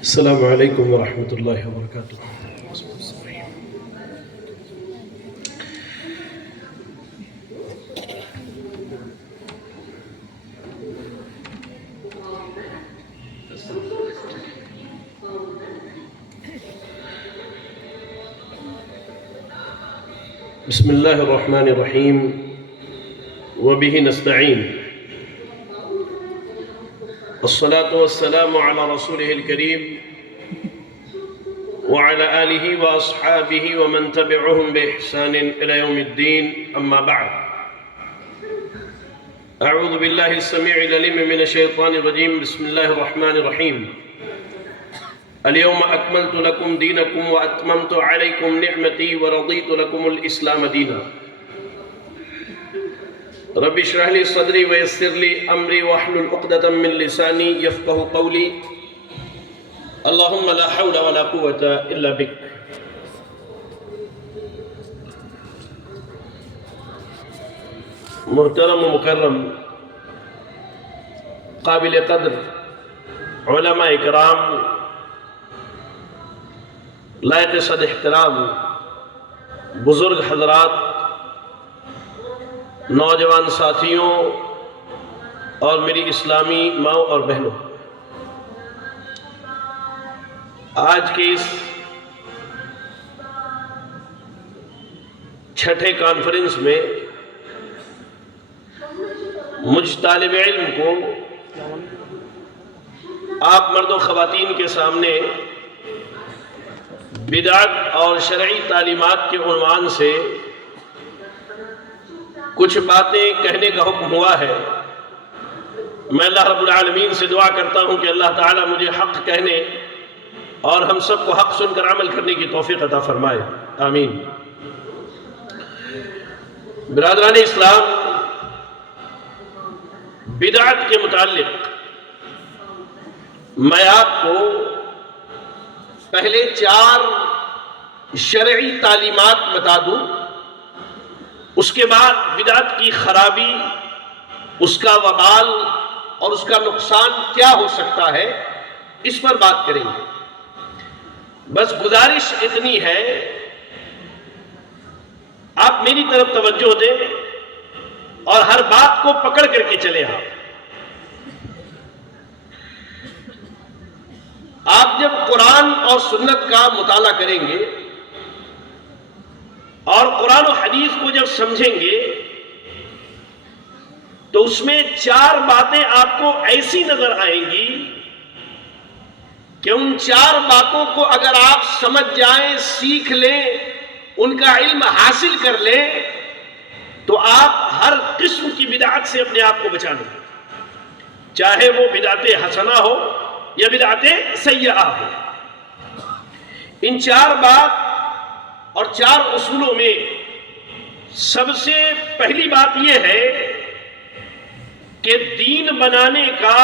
السلام علیکم ورحمۃ اللہ وبرکاتہ۔ بسم اللہ الرحمن الرحیم وبہ نستعین الصلاة والسلام على رسوله الكريم وعلى آله وأصحابه ومن تبعهم بإحسان إلى يوم الدين، أما بعد. أعوذ بالله السميع العليم من الشيطان الرجيم. بسم الله الرحمن الرحيم. اليوم أكملت لكم دينكم وأتممت عليكم نعمتي ورضيت لكم الإسلام دينا. رب اشرح لي صدري ويسر لي امري واحلل عقدة من لساني يفقهوا قولي. اللهم لا حول ولا قوة الا بك. محترم و مکرم قابل قدر علماء اکرام، لائق صد احترام بزرگ حضرات، نوجوان ساتھیوں اور میری اسلامی ماؤں اور بہنوں، آج کے اس چھٹے کانفرنس میں مجھ طالب علم کو آپ مرد و خواتین کے سامنے بدعت اور شرعی تعلیمات کے عنوان سے کچھ باتیں کہنے کا حکم ہوا ہے۔ میں اللہ رب العالمین سے دعا کرتا ہوں کہ اللہ تعالیٰ مجھے حق کہنے اور ہم سب کو حق سن کر عمل کرنے کی توفیق عطا فرمائے، آمین۔ برادران اسلام، بدعت کے متعلق میں آپ کو پہلے 4 شرعی تعلیمات بتا دوں، اس کے بعد بدعت کی خرابی، اس کا وبال اور اس کا نقصان کیا ہو سکتا ہے، اس پر بات کریں گے۔ بس گزارش اتنی ہے، آپ میری طرف توجہ دیں اور ہر بات کو پکڑ کر کے چلیں۔ آپ جب قرآن اور سنت کا مطالعہ کریں گے اور قرآن و حدیث کو جب سمجھیں گے تو اس میں 4 باتیں آپ کو ایسی نظر آئیں گی کہ ان 4 باتوں کو اگر آپ سمجھ جائیں، سیکھ لیں، ان کا علم حاصل کر لیں تو آپ ہر قسم کی بدعت سے اپنے آپ کو بچا لیں، چاہے وہ بدعت حسنہ ہو یا بدعت سیئہ ہو۔ ان 4 بات اور 4 اصولوں میں سب سے پہلی بات یہ ہے کہ دین بنانے کا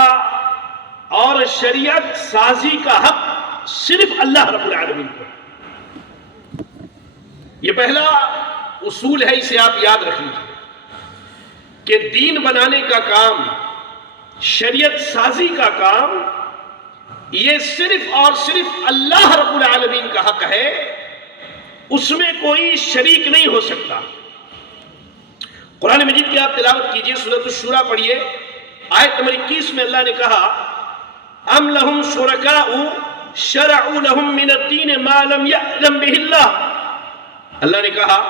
اور شریعت سازی کا حق صرف اللہ رب العالمین کو۔ یہ پہلا اصول ہے، اسے آپ یاد رکھ لیجیے کہ دین بنانے کا کام، شریعت سازی کا کام، یہ صرف اور صرف اللہ رب العالمین کا حق ہے، اس میں کوئی شریک نہیں ہو سکتا۔ قرآن مجید کی آپ تلاوت کیجئے، سورۃ الشورى پڑھیے، آیت نمبر 21 میں اللہ نے کہا ام لہم شرکاء شرعوا لہم من الدین ما لم یأذن بہ اللہ۔ اللہ نے کہا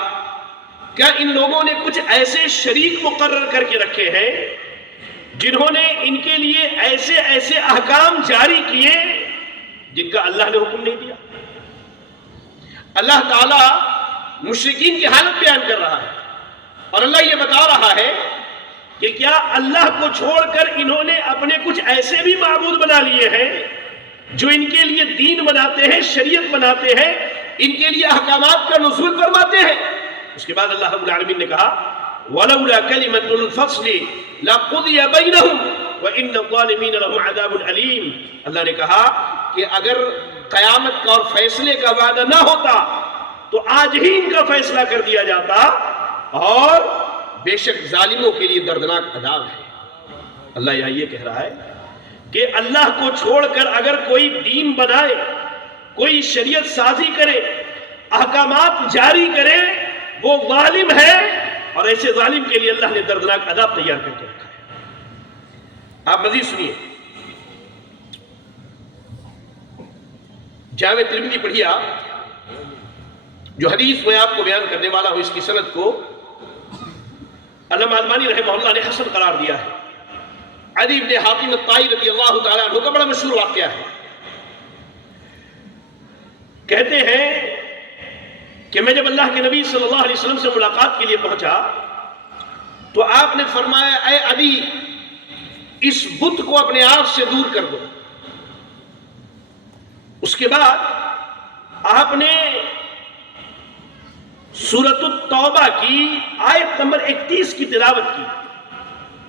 کیا ان لوگوں نے کچھ ایسے شریک مقرر کر کے رکھے ہیں جنہوں نے ان کے لیے ایسے ایسے احکام جاری کیے جن کا اللہ نے حکم نہیں دیا۔ اللہ تعالیٰ مشرکین کی حالت بیان کر رہا ہے اور اللہ یہ بتا رہا ہے کہ کیا اللہ کو چھوڑ کر انہوں نے اپنے کچھ ایسے بھی معبود بنا لیے ہیں جو ان کے لیے دین بناتے ہیں، شریعت بناتے ہیں، ان کے لیے احکامات کا نزول فرماتے ہیں۔ اس کے بعد اللہ رب العالمین نے کہا وَلَوْلَا كَلِمَةُ الْفَصْلِ لَقُضِيَ بَيْنَهُمْ وَإِنَّ الظَّالِمِينَ لَهُمْ عَذَابٌ أَلِيمٌ۔ اللہ نے کہا کہ اگر قیامت کا اور فیصلے کا وعدہ نہ ہوتا تو آج ہی ان کا فیصلہ کر دیا جاتا، اور بے شک ظالموں کے لیے دردناک عذاب ہے۔ اللہ یہاں یہ کہہ رہا ہے کہ اللہ کو چھوڑ کر اگر کوئی دین بنائے، کوئی شریعت سازی کرے، احکامات جاری کرے، وہ ظالم ہے، اور ایسے ظالم کے لیے اللہ نے دردناک عذاب تیار کر کے رکھا ہے۔ آپ مزید سنیے، جامع ترمذی پڑھیے آپ، جو حدیث میں آپ کو بیان کرنے والا ہوں اس کی سند کو علامہ البانی رحمہ اللہ نے حسن قرار دیا ہے۔ عدی بن حاتم الطائی رضی اللہ تعالیٰ عنہ کا بڑا مشہور واقعہ ہے۔ کہتے ہیں کہ میں جب اللہ کے نبی صلی اللہ علیہ وسلم سے ملاقات کے لیے پہنچا تو آپ نے فرمایا، اے عدی، اس بت کو اپنے آپ سے دور کر دو۔ اس کے بعد آپ نے سورۃ التوبہ کی آیت نمبر 31 کی تلاوت کی۔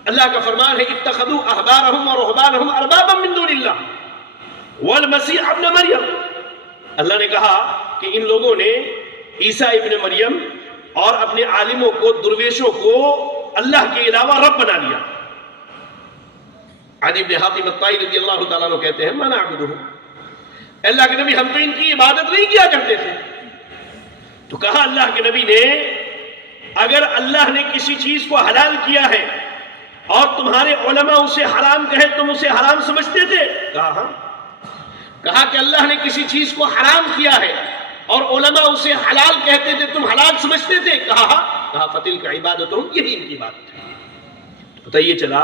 اللہ کا فرمان ہے، اتخذوا احبارهم ورهبانهم اربابا من دون اللہ والمسیح ابن مریم۔ اللہ نے کہا کہ ان لوگوں نے عیسیٰ ابن مریم اور اپنے عالموں کو، درویشوں کو اللہ کے علاوہ رب بنا لیا۔ عدی بن حاتم الطائی رضی اللہ تعالیٰ عنہ کہتے ہیں، ما نعبدهم، اللہ کے نبی ہم تو ان کی عبادت نہیں کیا کرتے تھے۔ تو کہا اللہ کے نبی نے، اگر اللہ نے کسی چیز کو حلال کیا ہے اور تمہارے علماء اسے حرام کہے تم اسے حرام سمجھتے تھے؟ کہا ہاں۔ کہا کہ اللہ نے کسی چیز کو حرام کیا ہے اور علماء اسے حلال کہتے تھے تم حلال سمجھتے تھے؟ کہا ہاں۔ کہا فتلک عبادتہم، یہی ان کی عبادت ہے۔ تو پتہ یہ چلا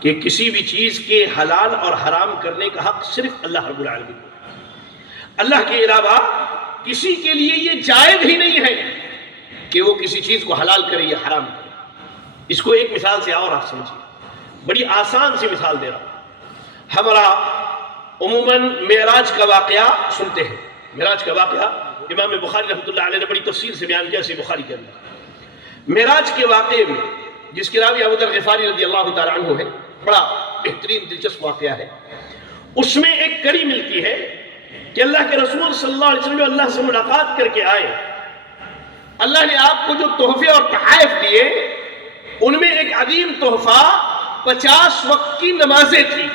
کہ کسی بھی چیز کے حلال اور حرام کرنے کا حق صرف اللہ رب العالمین کو ہے۔ اللہ کے علاوہ کسی کے لیے یہ جائز ہی نہیں ہے کہ وہ کسی چیز کو حلال کرے یا حرام کرے۔ اس کو ایک مثال سے اور آپ سمجھیں، بڑی آسان سی مثال دے رہا ہوں۔ ہمارا عموماً معراج کا واقعہ سنتے ہیں۔ معراج کا واقعہ امام بخاری رحمۃ اللہ علیہ نے بڑی تفصیل سے بیان کیا، صحیح بخاری کے اندر۔ معراج کے واقعے میں جس کے راوی ابو ذر غفاری رضی اللہ تعالیٰ عنہ ہے، بڑا بہترین دلچسپ واقعہ ہے۔ اس میں ایک کڑی ملتی ہے کہ اللہ کے رسول صلی اللہ علیہ وسلم جو اللہ سے ملاقات کر کے آئے، اللہ نے آپ کو جو تحفے اور تحائف دیے ان میں ایک عظیم تحفہ 50 وقت کی نمازیں تھی۔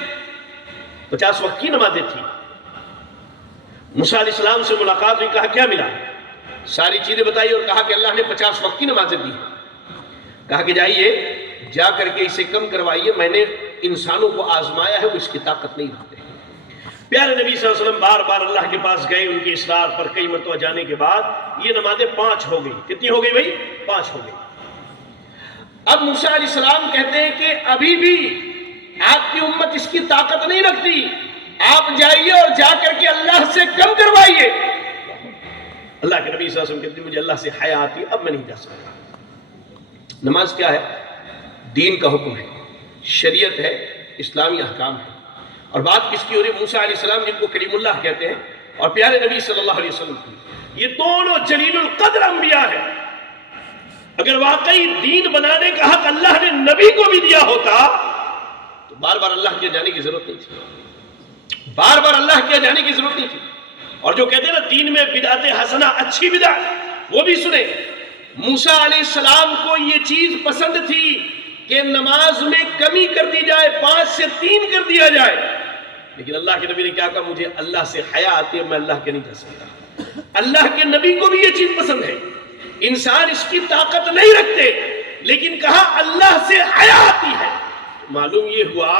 50 وقت کی نمازیں تھی۔ موسیٰ علیہ السلام سے ملاقات ہوئی، کہا کیا ملا؟ ساری چیزیں بتائی اور کہا کہ اللہ نے 50 وقت کی نمازیں دی۔ کہا کہ جائیے جا کر کے اسے کم کروائیے، میں نے انسانوں کو آزمایا ہے، وہ اس کی طاقت نہیں رکھتے۔ پیارے نبی صلی اللہ علیہ وسلم بار بار اللہ کے پاس گئے، ان کی اصرار پر کئی مرتبہ جانے کے بعد یہ نمازیں 5 ہو گئی۔ کتنی ہو گئی بھائی؟ 5 ہو گئی۔ اب موسیٰ علیہ السلام کہتے ہیں کہ ابھی بھی آپ کی امت اس کی طاقت نہیں رکھتی، آپ جائیے اور جا کر کے اللہ سے کم کروائیے۔ اللہ کے نبی صلی اللہ علیہ وسلم کہتے ہیں مجھے اللہ سے حیا آتی ہے، اب میں نہیں جا سکتا۔ نماز کیا ہے؟ دین کا حکم ہے، شریعت ہے، اسلامی احکام ہے۔ اور بات کس کی ہو رہی ہے؟ موسیٰ علیہ السلام جن کو کریم اللہ کہتے ہیں اور پیارے نبی صلی اللہ علیہ وسلم کی، یہ دونوں جلیل القدر انبیاء ہیں۔ اگر واقعی دین بنانے کا حق اللہ نے نبی کو بھی دیا ہوتا تو بار بار اللہ کے جانے کی ضرورت نہیں تھی، بار بار اللہ کے جانے کی ضرورت نہیں تھی۔ اور جو کہتے ہیں نا دین میں بدعت حسنہ، اچھی بدعت، وہ بھی سنیں۔ موسیٰ علیہ السلام کو یہ چیز پسند تھی کہ نماز میں کمی کر دی جائے، 5 سے 3 کر دیا جائے، لیکن اللہ کے نبی نے کیا کہا؟ مجھے اللہ سے حیا آتی ہے، میں اللہ کے نہیں جا سکتا۔ اللہ کے نبی کو بھی یہ چیز پسند ہے، انسان اس کی طاقت نہیں رکھتے، لیکن کہا اللہ سے حیا آتی ہے۔ معلوم یہ ہوا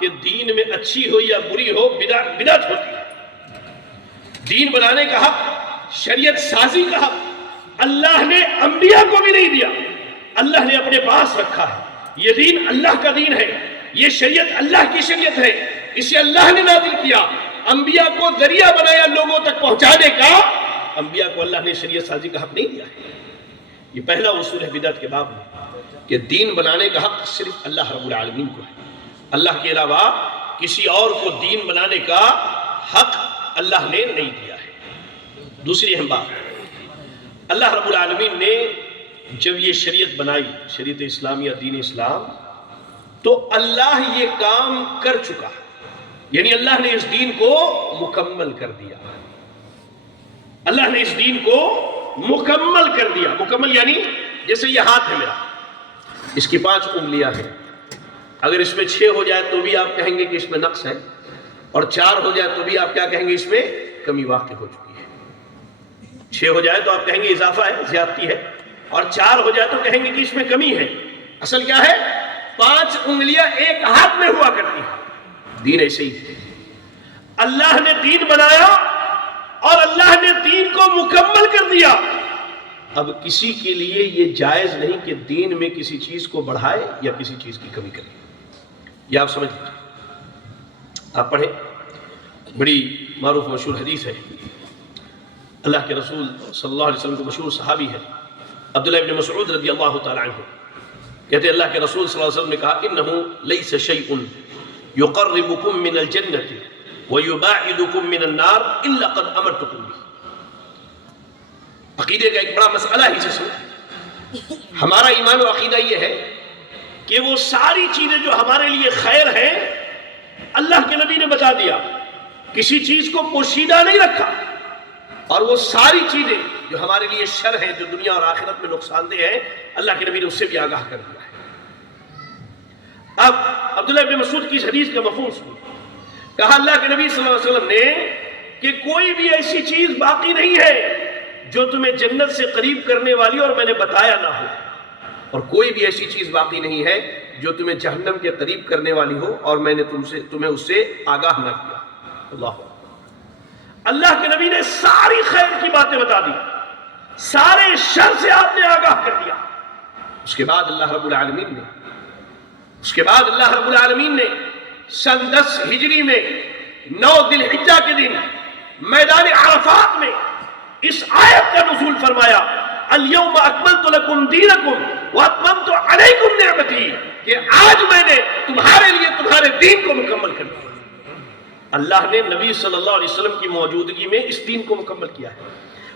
کہ دین میں اچھی ہو یا بری ہو، بدعت ہوتی ہے۔ دین بنانے کا حق، شریعت سازی کا حق اللہ نے انبیاء کو بھی نہیں دیا، اللہ نے اپنے پاس رکھا ہے۔ یہ دین اللہ کا دین ہے، یہ شریعت اللہ کی شریعت ہے، اسے اللہ نے نازل کیا، انبیاء کو ذریعہ بنایا لوگوں تک پہنچانے کا۔ انبیاء کو اللہ نے شریعت سازی کا حق نہیں دیا ہے۔ یہ پہلا اصول ہے بدعت کے باب میں کہ دین بنانے کا حق صرف اللہ رب العالمین کو ہے، اللہ کے علاوہ کسی اور کو دین بنانے کا حق اللہ نے نہیں دیا ہے۔ دوسری اہم بات، اللہ رب العالمین نے جب یہ شریعت بنائی، شریعت اسلامیہ، دین اسلام، تو اللہ یہ کام کر چکا، یعنی اللہ نے اس دین کو مکمل کر دیا۔ اللہ نے اس دین کو مکمل کر دیا۔ مکمل یعنی جیسے یہ ہاتھ ہے میرا، اس کی 5 انگلیاں ہیں، اگر اس میں 6 ہو جائے تو بھی آپ کہیں گے کہ اس میں نقص ہے، اور 4 ہو جائے تو بھی آپ کیا کہیں گے؟ اس میں کمی واقع ہو چکی ہے۔ 6 ہو جائے تو آپ کہیں گے اضافہ ہے، زیادتی ہے، اور 4 ہو جائے تو کہیں گے کہ اس میں کمی ہے۔ اصل کیا ہے؟ 5 انگلیاں ایک ہاتھ میں ہوا کرتی ہیں۔ دین ایسے ہی ہے، اللہ نے دین بنایا اور اللہ نے دین کو مکمل کر دیا۔ اب کسی کے لیے یہ جائز نہیں کہ دین میں کسی چیز کو بڑھائے یا کسی چیز کی کمی کرے۔ یہ آپ سمجھ لیجیے، آپ پڑھیں، بڑی معروف مشہور حدیث ہے، اللہ کے رسول صلی اللہ علیہ وسلم کے مشہور صحابی ہے عبداللہ ابن مسعود رضی اللہ تعالی عنہ، کہتے ہیں اللہ کے رسول صلی اللہ علیہ وسلم نے کہا انہو لیس شیء یقربکم من الجنۃ ویباعدکم من النار الا قد امرتکم بہ۔ عقیدے کا ایک بڑا مسئلہ ہے جس میں ہمارا ایمان و عقیدہ یہ ہے کہ وہ ساری چیزیں جو ہمارے لیے خیر ہیں اللہ کے نبی نے بتا دیا، کسی چیز کو پوشیدہ نہیں رکھا، اور وہ ساری چیزیں جو ہمارے لیے شر ہیں، جو دنیا اور آخرت میں نقصان دہ ہیں، اللہ کے نبی نے اس سے بھی آگاہ کر دیا ہے۔ اب عبداللہ ابن مسعود کی اس حدیث کا مفہوم سنو، کہا اللہ کے نبی صلی اللہ علیہ وسلم نے کہ کوئی بھی ایسی چیز باقی نہیں ہے جو تمہیں جنت سے قریب کرنے والی اور میں نے بتایا نہ ہو، اور کوئی بھی ایسی چیز باقی نہیں ہے جو تمہیں جہنم کے قریب کرنے والی ہو اور میں نے تمہیں اس سے آگاہ نہ کیا۔ اللہ کے نبی نے ساری خیر کی باتیں بتا دی، سارے شر سے آپ نے آگاہ کر دیا۔ اس کے بعد اللہ رب العالمین نے سن 10 ہجری میں 9 ذی الحجہ کے دن میدان عرفات میں اس آیت کا نزول فرمایا، اليوم اکملت لکم دینکم واتممت علیکم نعمتی، کہ آج میں نے تمہارے لیے تمہارے دین کو مکمل کر دیا۔ اللہ نے نبی صلی اللہ علیہ وسلم کی موجودگی میں اس دین کو مکمل کیا ہے،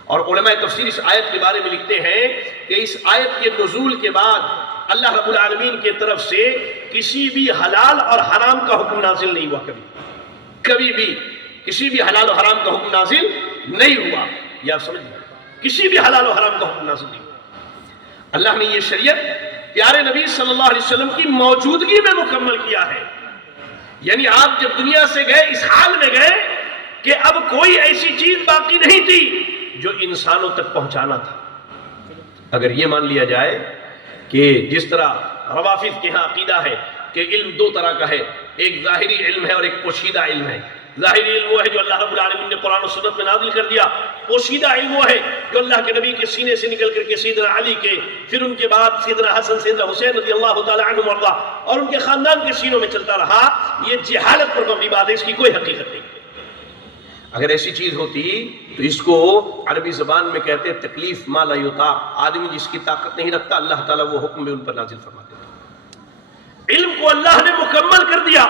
اور علماء تفسیر اس آیت کے بارے میں لکھتے ہیں کہ اس آیت کے نزول کے بعد اللہ رب العالمین کی طرف سے کسی بھی حلال اور حرام کا حکم نازل نہیں ہوا، کبھی بھی کسی بھی حلال و حرام کا حکم نازل نہیں ہوا۔ یہ آپ سمجھ لیں، کسی بھی حلال و حرام کا حکم نازل نہیں ہوا۔ اللہ نے یہ شریعت پیارے نبی صلی اللہ علیہ وسلم کی موجودگی میں مکمل کیا ہے۔ یعنی آپ جب دنیا سے گئے اس حال میں گئے کہ اب کوئی ایسی چیز باقی نہیں تھی جو انسانوں تک پہنچانا تھا۔ اگر یہ مان لیا جائے کہ جس طرح روافض کے ہاں عقیدہ ہے کہ علم 2 طرح کا ہے، ایک ظاہری علم ہے اور ایک پوشیدہ علم ہے۔ ظاہری علم وہ ہے جو اللہ رب العالمین نے قرآن و سنت میں نازل کر دیا، پوشیدہ علم وہ ہے جو اللہ کے نبی کے سینے سے نکل کر کے سیدنا علی کے، پھر ان کے بعد سیدنا حسن، سیدنا حسین رضی اللہ تعالی عنہم وارضا، اور ان کے خاندان کے سینوں میں چلتا رہا۔ یہ جہالت پر مبنی بات ہے، اس کی کوئی حقیقت نہیں۔ اگر ایسی چیز ہوتی تو اس کو عربی زبان میں کہتے ہیں تکلیف ما لا یطاق، آدمی جس کی طاقت نہیں رکھتا اللہ تعالیٰ وہ حکم بھی ان پر نازل فرما دیتا۔ علم کو اللہ نے مکمل کر دیا،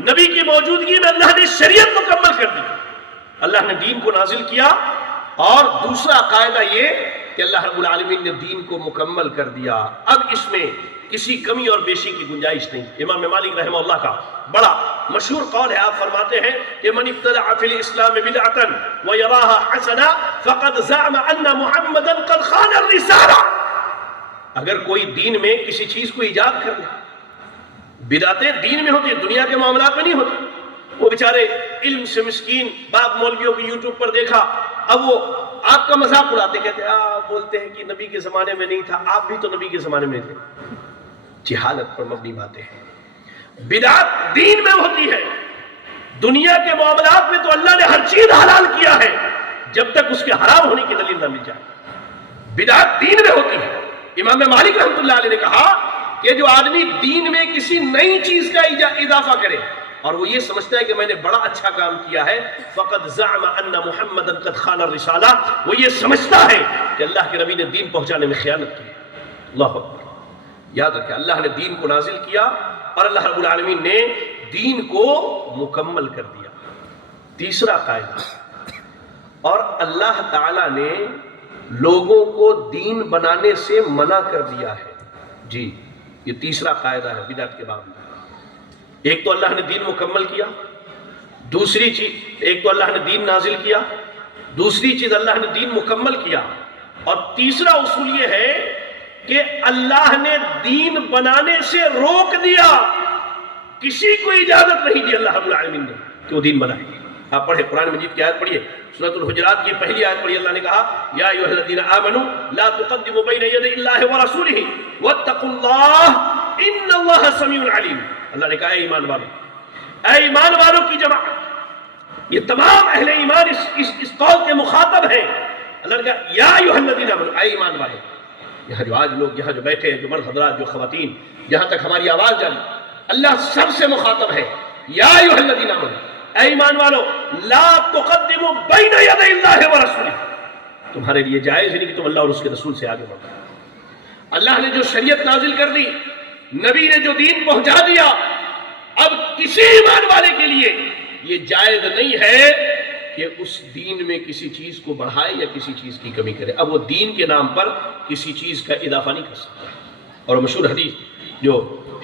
نبی کی موجودگی میں اللہ نے شریعت مکمل کر دی، اللہ نے دین کو نازل کیا۔ اور دوسرا قاعدہ یہ کہ اللہ رب العالمین نے دین کو مکمل کر دیا، اب اس میں کسی کمی اور بیشی کی گنجائش نہیں۔ امام مالک رحمہ اللہ کا بڑا مشہور قول ہے، آپ فرماتے ہیں کہ من ابتدع فی الاسلام بدعۃ ویراها حسنہ فقد زعم ان محمدا قد خان الرسالہ۔ اگر کوئی دین میں کسی چیز کو ایجاد کر دے، بدعتیں دین میں ہوتی ہیں، دنیا کے معاملات میں نہیں ہوتی۔ وہ بیچارے علم سے مسکین بعض مولویوں کو یوٹیوب پر دیکھا، اب وہ آپ کا مذاق اڑاتے، کہتے آپ بولتے ہیں کہ نبی کے زمانے میں نہیں تھا، آپ بھی تو نبی کے زمانے میں تھے۔ جہالت پر مبنی باتیں ہیں۔ بدعت دین میں ہوتی ہے، دنیا کے معاملات میں تو اللہ نے ہر چیز حلال کیا ہے جب تک اس کے حرام ہونے کی دلیل نہ مل جائے۔ بدعت دین میں ہوتی ہے۔ امام مالک رحمۃ اللہ علیہ نے کہا کہ جو آدمی دین میں کسی نئی چیز کا اضافہ کرے اور وہ یہ سمجھتا ہے کہ میں نے بڑا اچھا کام کیا ہے، فقد زعم ان محمدا قد خان الرسالہ، وہ یہ سمجھتا ہے کہ اللہ کے نبی نے دین پہنچانے میں خیانت کی۔ اللہ اکبر۔ یاد رکھیں، اللہ نے دین کو نازل کیا اور اللہ رب العالمین نے دین کو مکمل کر دیا۔ تیسرا قاعدہ، اور اللہ تعالی نے لوگوں کو دین بنانے سے منع کر دیا ہے۔ جی، یہ تیسرا قاعدہ ہے بدعت کے باب میں۔ ایک تو اللہ نے دین مکمل کیا، دوسری چیز ایک تو اللہ نے دین نازل کیا، دوسری چیز اللہ نے دین مکمل کیا، اور تیسرا اصول یہ ہے کہ اللہ نے دین بنانے سے روک دیا کسی کو اجازت نہیں دی اللہ رب العالمین نے کہ وہ دین بنائے. آپ پڑھیں قرآن مجید کی آیت پڑھیے, سورۃ الحجرات کی پہلی آیت پڑھیے. اللہ نے کہا یا ایھا الذین آمنوا لا تقدموا بین یدی اللہ ورسولہ واتقوا اللہ ان اللہ سمیع علیم. اللہ نے کہا اے ایمان والو, اے ایمان والوں کی جماعت, یہ تمام اہل ایمان اس قول کے مخاطب ہیں. اللہ نے کہا یا ایھا الذین آمنوا, اے ایمان والو. یہاں جو آج لوگ یہاں جو بیٹھے ہیں, جو مرد حضرات, جو خواتین, جہاں تک ہماری آواز جاری, اللہ سب سے مخاطب ہے. یا ایھا الذین آمنوا, اے ایمان والو, لا تقدموا بین یدی اللہ ورسولہ, تمہارے لیے جائز نہیں کہ تم اللہ اور اس کے رسول سے آگے بڑھو. اللہ نے جو شریعت نازل کر دی, نبی نے جو دین پہنچا دیا, اب کسی ایمان والے کے لیے یہ جائز نہیں ہے کہ اس دین میں کسی چیز کو بڑھائے یا کسی چیز کی کمی کرے. اب وہ دین کے نام پر کسی چیز کا اضافہ نہیں کر سکتا. اور مشہور حدیث جو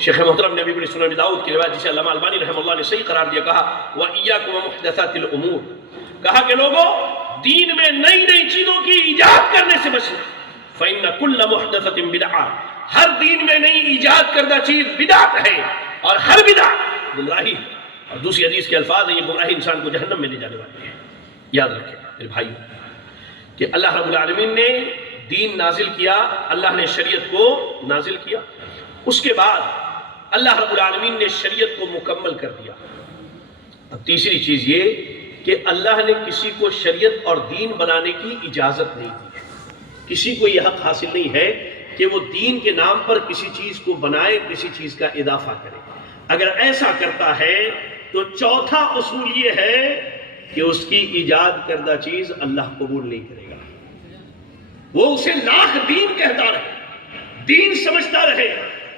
شیخ محترم نے بھی سنن ابی داؤد کی روایت, جسے علامہ البانی رحمہ اللہ نے صحیح قرار دیا, کہا وَإِيَّاكُمْ وَمُحْدَثَاتِ الْأُمُورِ, کہا کہ لوگوں دین میں نئی نئی چیزوں کی ایجاد کرنے سے بچنا. فَإِنَّ كُلَّ مُحْدَثَةٍ بِدْعَةٍ, ہر دین میں نئی ایجاد کردہ چیز بدعت ہے, اور ہر بدعت گمراہی ہے. اور دوسری حدیث کے الفاظ ہیں, یہ گمراہی انسان کو جہنم میں لے جانے والی ہے. یاد رکھیں میرے بھائیو کہ اللہ رب العالمین نے دین نازل کیا, اللہ نے شریعت کو نازل کیا, اس کے بعد اللہ رب العالمین نے شریعت کو مکمل کر دیا. اب تیسری چیز یہ کہ اللہ نے کسی کو شریعت اور دین بنانے کی اجازت نہیں دی. کسی کو یہ حق حاصل نہیں ہے کہ وہ دین کے نام پر کسی چیز کو بنائے, کسی چیز کا اضافہ کرے. اگر ایسا کرتا ہے تو چوتھا اصول یہ ہے کہ اس کی ایجاد کردہ چیز اللہ قبول نہیں کرے گا. وہ اسے لاکھ دین کہتا رہے, دین سمجھتا رہے,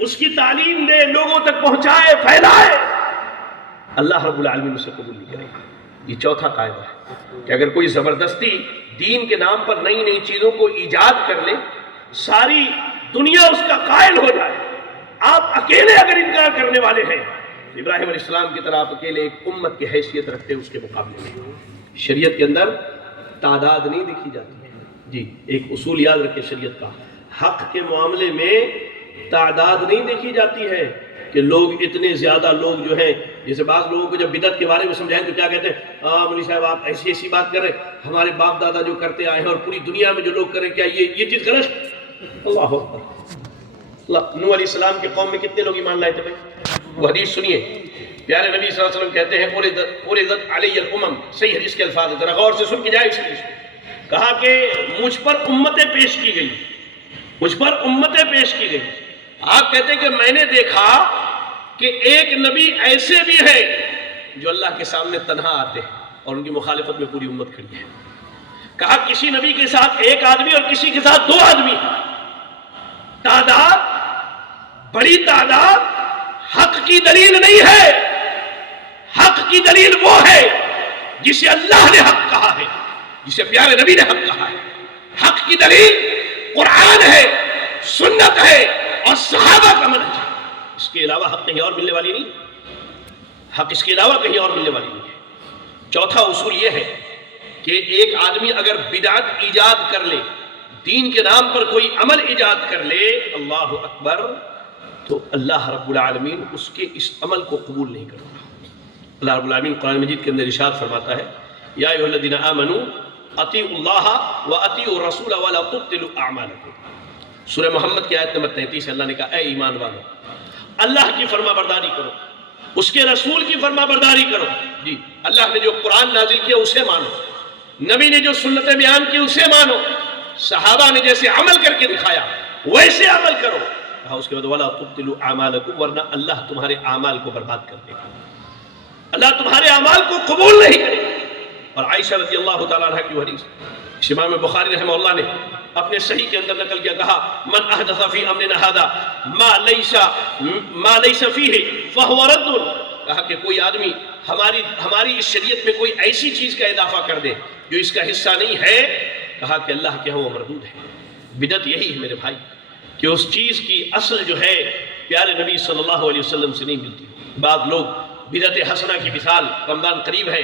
اس کی تعلیم دے, لوگوں تک پہنچائے, پھیلائے, اللہ رب العالمین اسے قبول نہیں کرے گا. یہ چوتھا قاعدہ ہے کہ اگر کوئی زبردستی دین کے نام پر نئی نئی چیزوں کو ایجاد کر لے, ساری دنیا اس کا قائل ہو جائے, آپ اکیلے اگر انکار کرنے والے ہیں, ابراہیم علیہ السلام کی طرح آپ اکیلے ایک امت کی حیثیت رکھتے اس کے مقابلے میں. شریعت کے اندر تعداد نہیں دیکھی جاتی ہے. جی ایک اصول یاد رکھے شریعت کا, حق کے معاملے میں تعداد نہیں دیکھی جاتی ہے کہ لوگ اتنے زیادہ لوگ جو ہیں, جیسے بعض لوگوں کو جب بدعت کے بارے میں سمجھائیں تو کیا کہتے ہیں, ہاں مولوی صاحب آپ ایسی ایسی بات کر رہے ہیں, ہمارے باپ دادا جو کرتے آئے ہیں اور پوری دنیا میں جو لوگ کر رہے ہیں, کیا یہ چیز غلط؟ اللہ اکبر. نوح علیہ السلام کی قوم میں کتنے لوگ ایمان لائے تھے بھائی؟ وہ حدیث سنیے, پیارے نبی صلی اللہ علیہ وسلم کہتے ہیں عرضت علی الامم, صحیح حدیث کے الفاظ ہیں, ذرا غور سے سن کے جائے اس حدیث کو. کہا کہ مجھ پر امتیں پیش کی گئی, مجھ پر امتیں پیش کی گئی. آپ کہتے ہیں کہ میں نے دیکھا کہ ایک نبی ایسے بھی ہیں جو اللہ کے سامنے تنہا آتے ہیں اور ان کی مخالفت میں پوری امت کھڑی ہے. کہا کسی نبی کے ساتھ ایک آدمی اور کسی کے ساتھ دو آدمی. تعداد, بڑی تعداد حق کی دلیل نہیں ہے. حق کی دلیل وہ ہے جسے اللہ نے حق کہا ہے, جسے پیارے نبی نے حق کہا ہے. حق کی دلیل قرآن ہے, سنت ہے اور صحابہ کا منہج ہے. اس کے علاوہ حق کہیں اور ملنے والی نہیں, حق اس کے علاوہ کہیں اور ملنے والی نہیں ہے. چوتھا اصول یہ ہے کہ ایک آدمی اگر بدعت ایجاد کر لے, دین کے نام پر کوئی عمل ایجاد کر لے, اللہ اکبر, تو اللہ رب العالمین اس کے اس عمل کو قبول نہیں کرتا. اللہ رب العالمین قرآن مجید کے اندر ارشاد فرماتا ہے یا ایھا الذین آمنوا اطیعوا اللہ واطیعوا الرسول ولا تبطلوا اعمالکم. سورہ محمد کی آیت نمبر 33 اللہ نے کہا اے ایمان والو, اللہ کی فرما برداری کرو, اس کے رسول کی فرما برداری کرو. جی اللہ نے جو قرآن نازل کیا اسے مانو, نبی نے جو سنتیں بیان کی اسے مانو, صحابہ نے جیسے عمل کر کے دکھایا ویسے عمل کرو. کہا اس کے بعد وَلَا تُبْطِلُوا أَعْمَالَكُمْ, ورنہ اللہ تمہارے اعمال کو برباد کر دے گا, اللہ تمہارے اعمال کو قبول نہیں کرے گا. اور عائشہ رضی اللہ تعالیٰ عنہ کی حدیث امام بخاری رحمہ اللہ نے اپنے صحیح کے اندر نقل کیا, کہا من احدث فی امرنا ھذا ما لیس فیہ فہو رد. کہا کہ کوئی آدمی ہماری اس شریعت میں کوئی ایسی چیز کا اضافہ کر دے جو اس کا حصہ نہیں ہے, کہا کہ اللہ کے ہاں وہ مردود ہے. بدعت یہی ہے میرے بھائی کہ اس چیز کی اصل جو ہے پیارے نبی صلی اللہ علیہ وسلم سے نہیں ملتی. بعض لوگ بدعت حسنہ کی مثال, رمضان قریب ہے,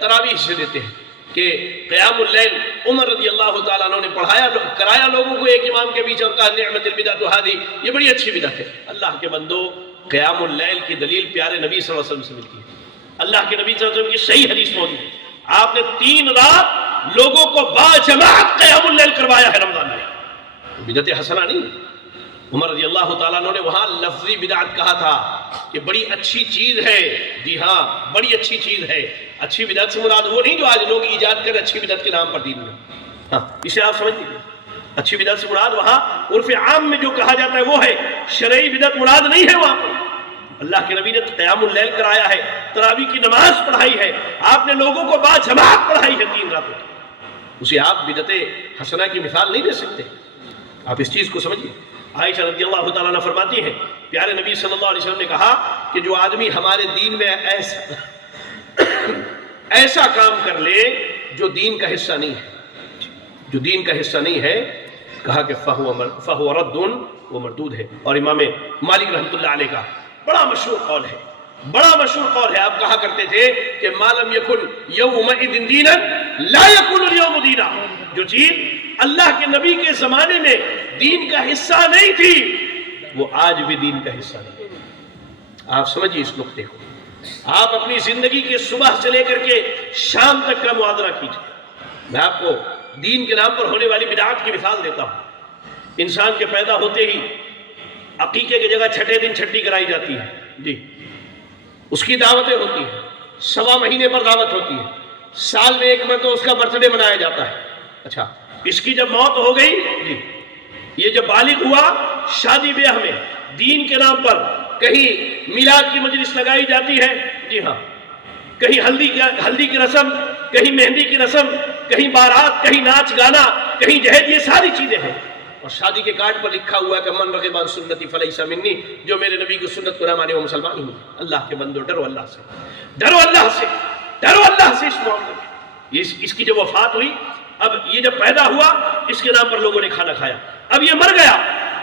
تراویح سے دیتے ہیں کہ قیام اللیل عمر رضی اللہ تعالیٰ عنہ نے کرایا لوگوں کو ایک امام کے بیچ اور کہا نعمت البدعۃ ھذہ, یہ بڑی اچھی بدعت ہے. اللہ کے بندو, قیام اللیل کی دلیل پیارے نبی صلی اللہ علیہ وسلم سے ملتی ہے. اللہ کے نبی صلی اللہ علیہ وسلم کی صحیح حدیث موجود ہے, آپ نے 3 رات لوگوں کو باجماعت قیام اللیل کروایا ہے رمضان میں. بدعت حسنہ نہیں. عمر رضی اللہ تعالیٰ عنہ نے وہاں لفظی بدعت کہا تھا کہ بڑی اچھی چیز ہے. جی ہاں, بڑی اچھی چیز ہے. اچھی بدعت سے مراد وہ نہیں جو آج لوگ ایجاد کریں اچھی بدعت کے نام پر دین میں. ہاں, اسے آپ سمجھ لیجیے. اچھی بدعت سے مراد وہاں عرف عام میں جو کہا جاتا ہے وہ ہے, شرعی بدعت مراد نہیں ہے وہاں پر. اللہ کے نبی نے قیام اللیل کرایا ہے, تراویح کی نماز پڑھائی ہے, آپ نے لوگوں کو باجماعت پڑھائی ہے 3 راتوں کی. اسے آپ بدعت حسنہ کی مثال نہیں دے سکتے. آپ اس چیز کو سمجھیے. عائشہ رضی اللہ تعالیٰ عنہ فرماتی ہیں پیارے نبی صلی اللہ علیہ وسلم نے کہا کہ جو آدمی ہمارے دین میں ایسا کام کر لے جو دین کا حصہ نہیں ہے, جو دین کا حصہ نہیں ہے, کہا کہ فہو رد و مردود ہے. اور امام مالک رحمۃ اللہ علیہ کا بڑا مشہور قول ہے, بڑا مشہور قول ہے. آپ کہا کرتے تھے کہ ما لم یکن یومئذ دینا لا یکن اليوم دینا. جو چیز اللہ کے نبی کے زمانے میں دین کا حصہ نہیں تھی وہ آج بھی دین کا حصہ نہیں. آپ سمجھیے اس نقطے کو. آپ اپنی زندگی کے صبح سے لے کر کے شام تک کا موازنہ کیجیے. میں آپ کو دین کے نام پر ہونے والی بدعات کی مثال دیتا ہوں. انسان کے پیدا ہوتے ہی عقیقے کی جگہ چھٹے دن چھٹی کرائی جاتی ہے. جی, اس کی دعوتیں ہوتی ہیں, 1.25 مہینے پر دعوت ہوتی ہے, سال میں 1 مرتبہ اس کا برتھ ڈے منایا جاتا ہے. اچھا, اس کی جب موت ہو گئی, جی, یہ جب بالغ ہوا, شادی بیاہ میں دین کے نام پر کہیں میلاد کی مجلس لگائی جاتی ہے. جی ہاں, کہیں ہلدی کی رسم, کہیں مہندی کی رسم, کہیں بارات, کہیں ناچ گانا, کہیں جہیز, یہ ساری چیزیں ہیں. اور شادی کے کارڈ پر لکھا ہوا ہے کہ من رغب عن سنتی فلیس منی, جو میرے نبی کی سنت کو نہ مانے وہ مسلمان ہی نہیں. اللہ کے بندو, ڈرو اللہ سے, ڈرو اللہ سے, ڈرو اللہ سے. اس معاملے میں اس کی جب وفات ہوئی, اب یہ جب پیدا ہوا اس کے نام پر لوگوں نے کھانا کھایا. اب یہ مر گیا,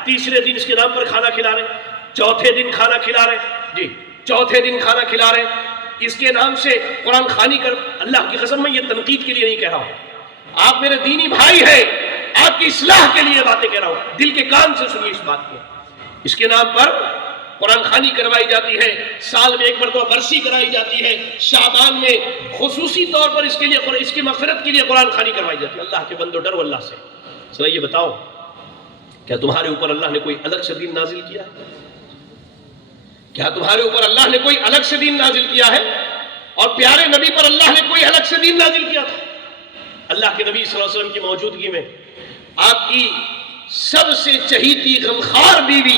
3 دن اس کے نام پر کھانا کھلا رہے, 4تھے دن کھانا کھلا رہے. جی, 4تھے دن کھانا کھلا رہے. اس کے نام سے قرآن خوانی کر. اللہ کی قسم میں یہ تنقید کے لیے نہیں کہہ رہا ہوں, آپ میرے دینی بھائی ہیں, آپ کی اصلاح کے لیے باتیں کہہ رہا ہوں. دل کے کان سے سنیے اس بات کو. اس کے نام پر قرآن خوانی کروائی جاتی ہے, سال میں 1 مرتبہ برسی کرائی جاتی ہے, شعبان میں خصوصی طور پر اس کے لیے, اس کی مغفرت کے لیے قرآن خوانی کروائی جاتی ہے. اللہ کے بندو, ڈرو اللہ سے. ذرا یہ بتاؤ, کیا تمہارے اوپر اللہ نے کوئی الگ سے دین نازل کیا ہے؟ کیا تمہارے اوپر اللہ نے کوئی الگ سے دین نازل کیا ہے؟ اور پیارے نبی پر اللہ نے کوئی الگ سے دین نازل کیا تھا؟ اللہ کے نبی صلی اللہ علیہ وسلم کی موجودگی میں آپ کی سب سے چہیتی غمخوار بیوی,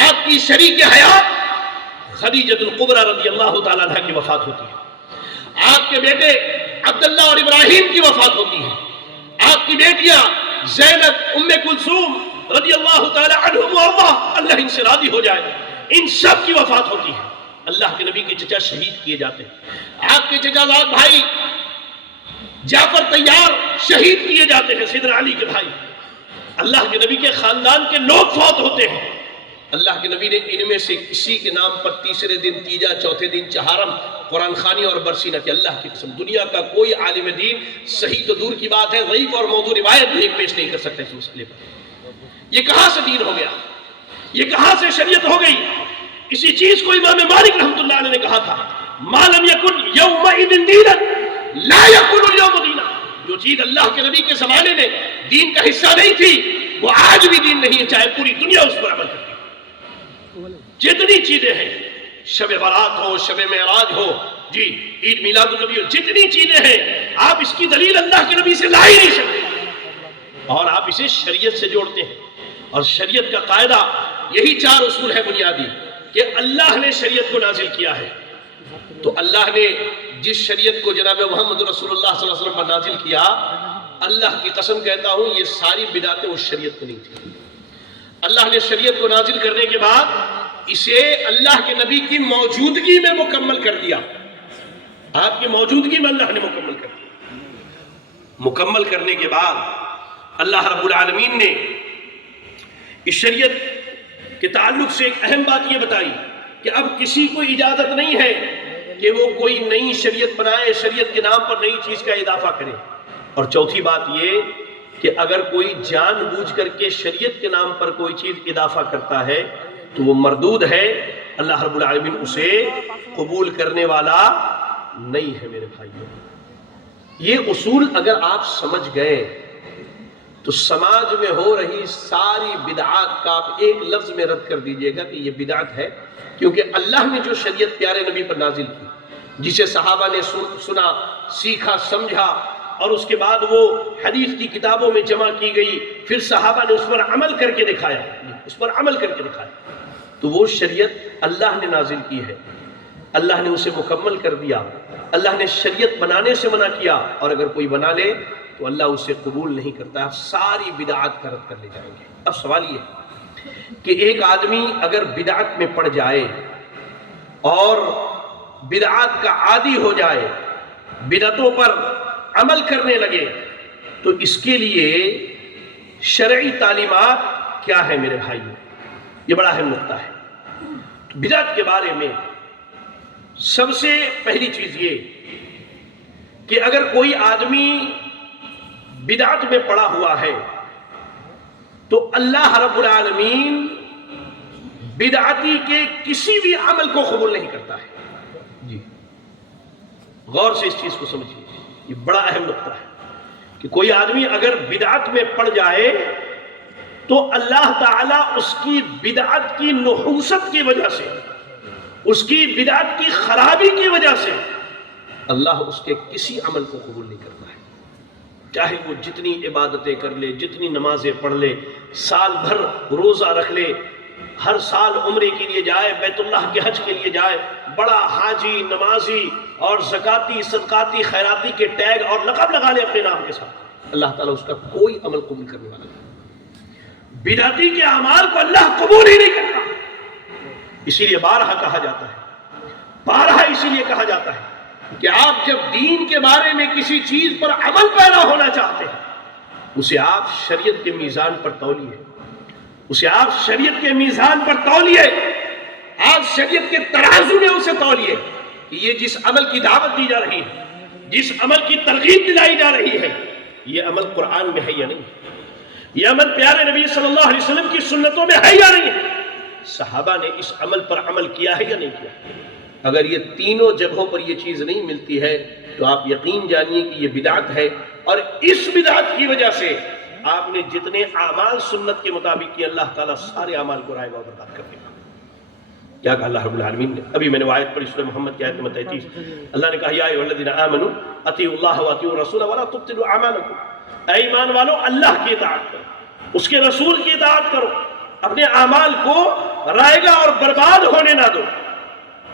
آپ کی شریک حیات خدیجۃ الکبریٰ رضی اللہ تعالیٰ عنہ کی وفات ہوتی ہے. آپ کے بیٹے عبداللہ اور ابراہیم کی وفات ہوتی ہے. آپ کی بیٹیاں زینب, ام کلثوم رضی اللہ تعالیٰ عنہم وارضاہ, اللہ ان سے راضی ہو جائے, ان سب کی وفات ہوتی ہے. اللہ کے نبی کے چچا شہید کیے جاتے ہیں. آپ کے چچا زاد بھائی جعفر طیار شہید کیے جاتے ہیں, سیدنا علی کے بھائی. اللہ کے نبی کے خاندان کے لوگ فوت ہوتے ہیں. اللہ کے نبی نے ان میں سے کسی کے نام پر 3 دن تیجا, 4تھے دن چہارم, قرآن خوانی اور برسی نہ کی. اللہ کی قسم, دنیا کا کوئی عالم دین, صحیح تو دور کی بات ہے, ضعیف اور موضوع روایت بھی ایک پیش نہیں کر سکتے اس مسئلے پر. یہ کہاں سے دین ہو گیا؟ یہ کہاں سے شریعت ہو گئی؟ اسی چیز کو امام مالک رحمۃ اللہ علیہ نے کہا تھا, ما لم یکن یومئذ دینا لا یکن اليوم دینا. جو چیز اللہ کے نبی کے زمانے میں دین کا حصہ نہیں تھی وہ آج بھی دین نہیں ہے, چاہے پوری دنیا اس پر عمل کرتی. جتنی چیزیں ہیں, شب برات ہو, شب معراج ہو, جی, عید میلاد النبی ہو, جتنی چیزیں ہیں آپ اس کی دلیل اللہ کے نبی سے لا ہی نہیں سکتے, اور آپ اسے شریعت سے جوڑتے ہیں. اور شریعت کا قاعدہ یہی 4 اصول ہے بنیادی, کہ اللہ نے شریعت کو نازل کیا ہے, تو اللہ نے جس شریعت کو جناب محمد رسول اللہ صلی اللہ علیہ وسلم پر نازل کیا, اللہ کی قسم کہتا ہوں یہ ساری بدعتیں اس شریعت کو نہیں تھی. اللہ نے شریعت کو نازل کرنے کے بعد اسے اللہ کے نبی کی موجودگی میں مکمل کر دیا. آپ کی موجودگی میں اللہ نے مکمل کر دیا. مکمل کرنے کے بعد اللہ رب العالمین نے اس شریعت کے تعلق سے ایک اہم بات یہ بتائی کہ اب کسی کو اجازت نہیں ہے کہ وہ کوئی نئی شریعت بنائے, شریعت کے نام پر نئی چیز کا اضافہ کرے. اور چوتھی بات یہ کہ اگر کوئی جان بوجھ کر کے شریعت کے نام پر کوئی چیز اضافہ کرتا ہے تو وہ مردود ہے. اللہ رب العالمین اسے قبول کرنے والا نہیں ہے میرے بھائیوں۔ یہ اصول اگر آپ سمجھ گئے تو سماج میں ہو رہی ساری بدعات کا آپ ایک لفظ میں رد کر دیجئے گا کہ یہ بدعت ہے، کیونکہ اللہ نے جو شریعت پیارے نبی پر نازل کی، جسے صحابہ نے سنا، سیکھا، سمجھا، اور اس کے بعد وہ حدیث کی کتابوں میں جمع کی گئی، پھر صحابہ نے اس پر عمل کر کے دکھایا، تو وہ شریعت اللہ نے نازل کی ہے، اللہ نے اسے مکمل کر دیا، اللہ نے شریعت بنانے سے منع کیا، اور اگر کوئی بنا لے تو اللہ اسے قبول نہیں کرتا۔ آپ ساری بدعات کا رد کر لے جائیں گے۔ اب سوال یہ ہے کہ ایک آدمی اگر بدعت میں پڑ جائے اور بدعات کا عادی ہو جائے، بدعتوں پر عمل کرنے لگے، تو اس کے لیے شرعی تعلیمات کیا ہے میرے بھائیو؟ یہ بڑا اہم نقطہ ہے۔ بدعت کے بارے میں سب سے پہلی چیز یہ کہ اگر کوئی آدمی بدعت میں پڑا ہوا ہے تو اللہ رب العالمین بدعتی کے کسی بھی عمل کو قبول نہیں کرتا ہے۔ جی غور سے اس چیز کو سمجھیے، یہ بڑا اہم نقطہ ہے کہ کوئی آدمی اگر بدعت میں پڑ جائے تو اللہ تعالیٰ اس کی بدعت کی نحوست کی وجہ سے، اس کی بدعت کی خرابی کی وجہ سے اللہ اس کے کسی عمل کو قبول نہیں کرتا ہے، چاہے وہ جتنی عبادتیں کر لے، جتنی نمازیں پڑھ لے، سال بھر روزہ رکھ لے، ہر سال عمرے کے لیے جائے، بیت اللہ کے حج کے لیے جائے، بڑا حاجی، نمازی اور زکاتی، صدقاتی، خیراتی کے ٹیگ اور لقب لگا لے اپنے نام کے ساتھ، اللہ تعالیٰ اس کا کوئی عمل قبول کرنے والا نہیں۔ بدعتی کے اعمال کو اللہ قبول ہی نہیں کرتا، اسی لیے بارہا کہا جاتا ہے، بارہا اسی لیے کہا جاتا ہے کہ آپ جب دین کے بارے میں کسی چیز پر عمل پیدا ہونا چاہتے ہیں، اسے آپ شریعت کے میزان پر تولیے، اسے آپ شریعت کے میزان پر تولیے، آپ شریعت کے ترازو میں اسے تولیے کہ یہ جس عمل کی دعوت دی جا رہی ہے، جس عمل کی ترغیب دلائی جا رہی ہے، یہ عمل قرآن میں ہے یا نہیں، یہ عمل پیارے نبی صلی اللہ علیہ وسلم کی سنتوں میں ہے یا نہیں، صحابہ نے اس عمل پر عمل کیا ہے یا نہیں کیا۔ اگر یہ تینوں جگہوں پر یہ چیز نہیں ملتی ہے تو آپ یقین جانیے کہ یہ بدعت ہے، اور اس بدعت کی وجہ سے آپ نے جتنے اعمال سنت کے مطابق کیے، اللہ تعالیٰ سارے اعمال کو رائے گا اور برباد کر دے گا۔ کیا کہا اللہ رب العالمین نے؟ ابھی میں نے آیت پڑھی سورہ محمد کی آیت نمبر 33، اللہ نے کہا یا ایھا الذین آمنوا اطیعوا اللہ واطیعوا الرسول ولا تبطلوا اعمالکم، اے ایمان والو اللہ کی اطاعت کرو، اس کے رسول کی اطاعت کرو، اپنے اعمال کو رائے گا اور برباد ہونے نہ دو،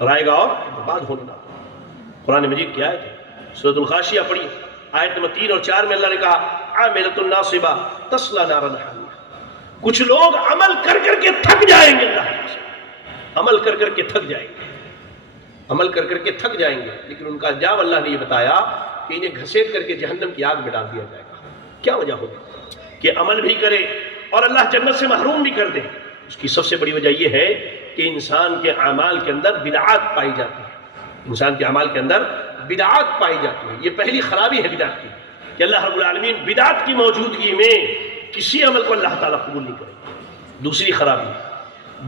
رائے گا اور برباد ہونے نہ دو۔ قرآن مجید کی آیت ہے، سورۃ الغاشیہ پڑھی، آیت نمبر 3 اور 4 میں اللہ نے کہا عاملۃ ناصبہ تصلی نارا حامیہ، کچھ لوگ عمل کر کر کے تھک جائیں گے، اللہ سے عمل کر کر کے تھک جائیں گے، عمل کر کر کے تھک جائیں گے، لیکن ان کا انجام اللہ نے یہ بتایا کہ انہیں گھسیٹ کر کے جہنم کی آگ میں ڈال دیا جائے گا۔ کیا وجہ ہوگی کہ عمل بھی کرے اور اللہ جنت سے محروم بھی کر دے؟ اس کی سب سے بڑی وجہ یہ ہے کہ انسان کے اعمال کے اندر بدعات پائی جاتی ہے، انسان کے اعمال کے اندر بدعات پائی جاتی ہے۔ یہ پہلی خرابی ہے بدعت کی کہ اللہ رب العالمین بدعت کی موجودگی میں کسی عمل کو اللہ تعالیٰ قبول نہیں کرے گا۔ دوسری خرابی،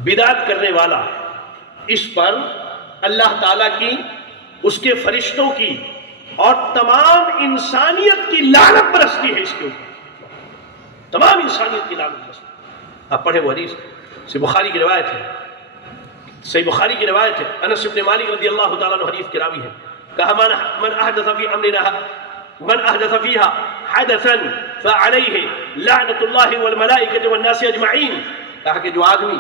بدعت کرنے والا اس پر اللہ تعالیٰ کی، اس کے فرشتوں کی اور تمام انسانیت کی لعنت برستی ہے، اس کے اوپر تمام انسانیت کی لعنت برستی ہے۔ آپ پڑھیں وہ حدیث، صحیح بخاری کی روایت ہے، صحیح بخاری کی روایت ہے، انس بن مالک رضی اللہ تعالیٰ عنہ حدیث کے راوی ہے، کہا من احدث فی امرنا من احدث فیها حدثا فعلیہ لعنت اللہ والملائکۃ والناس اجمعین، کہا کہ جو آدمی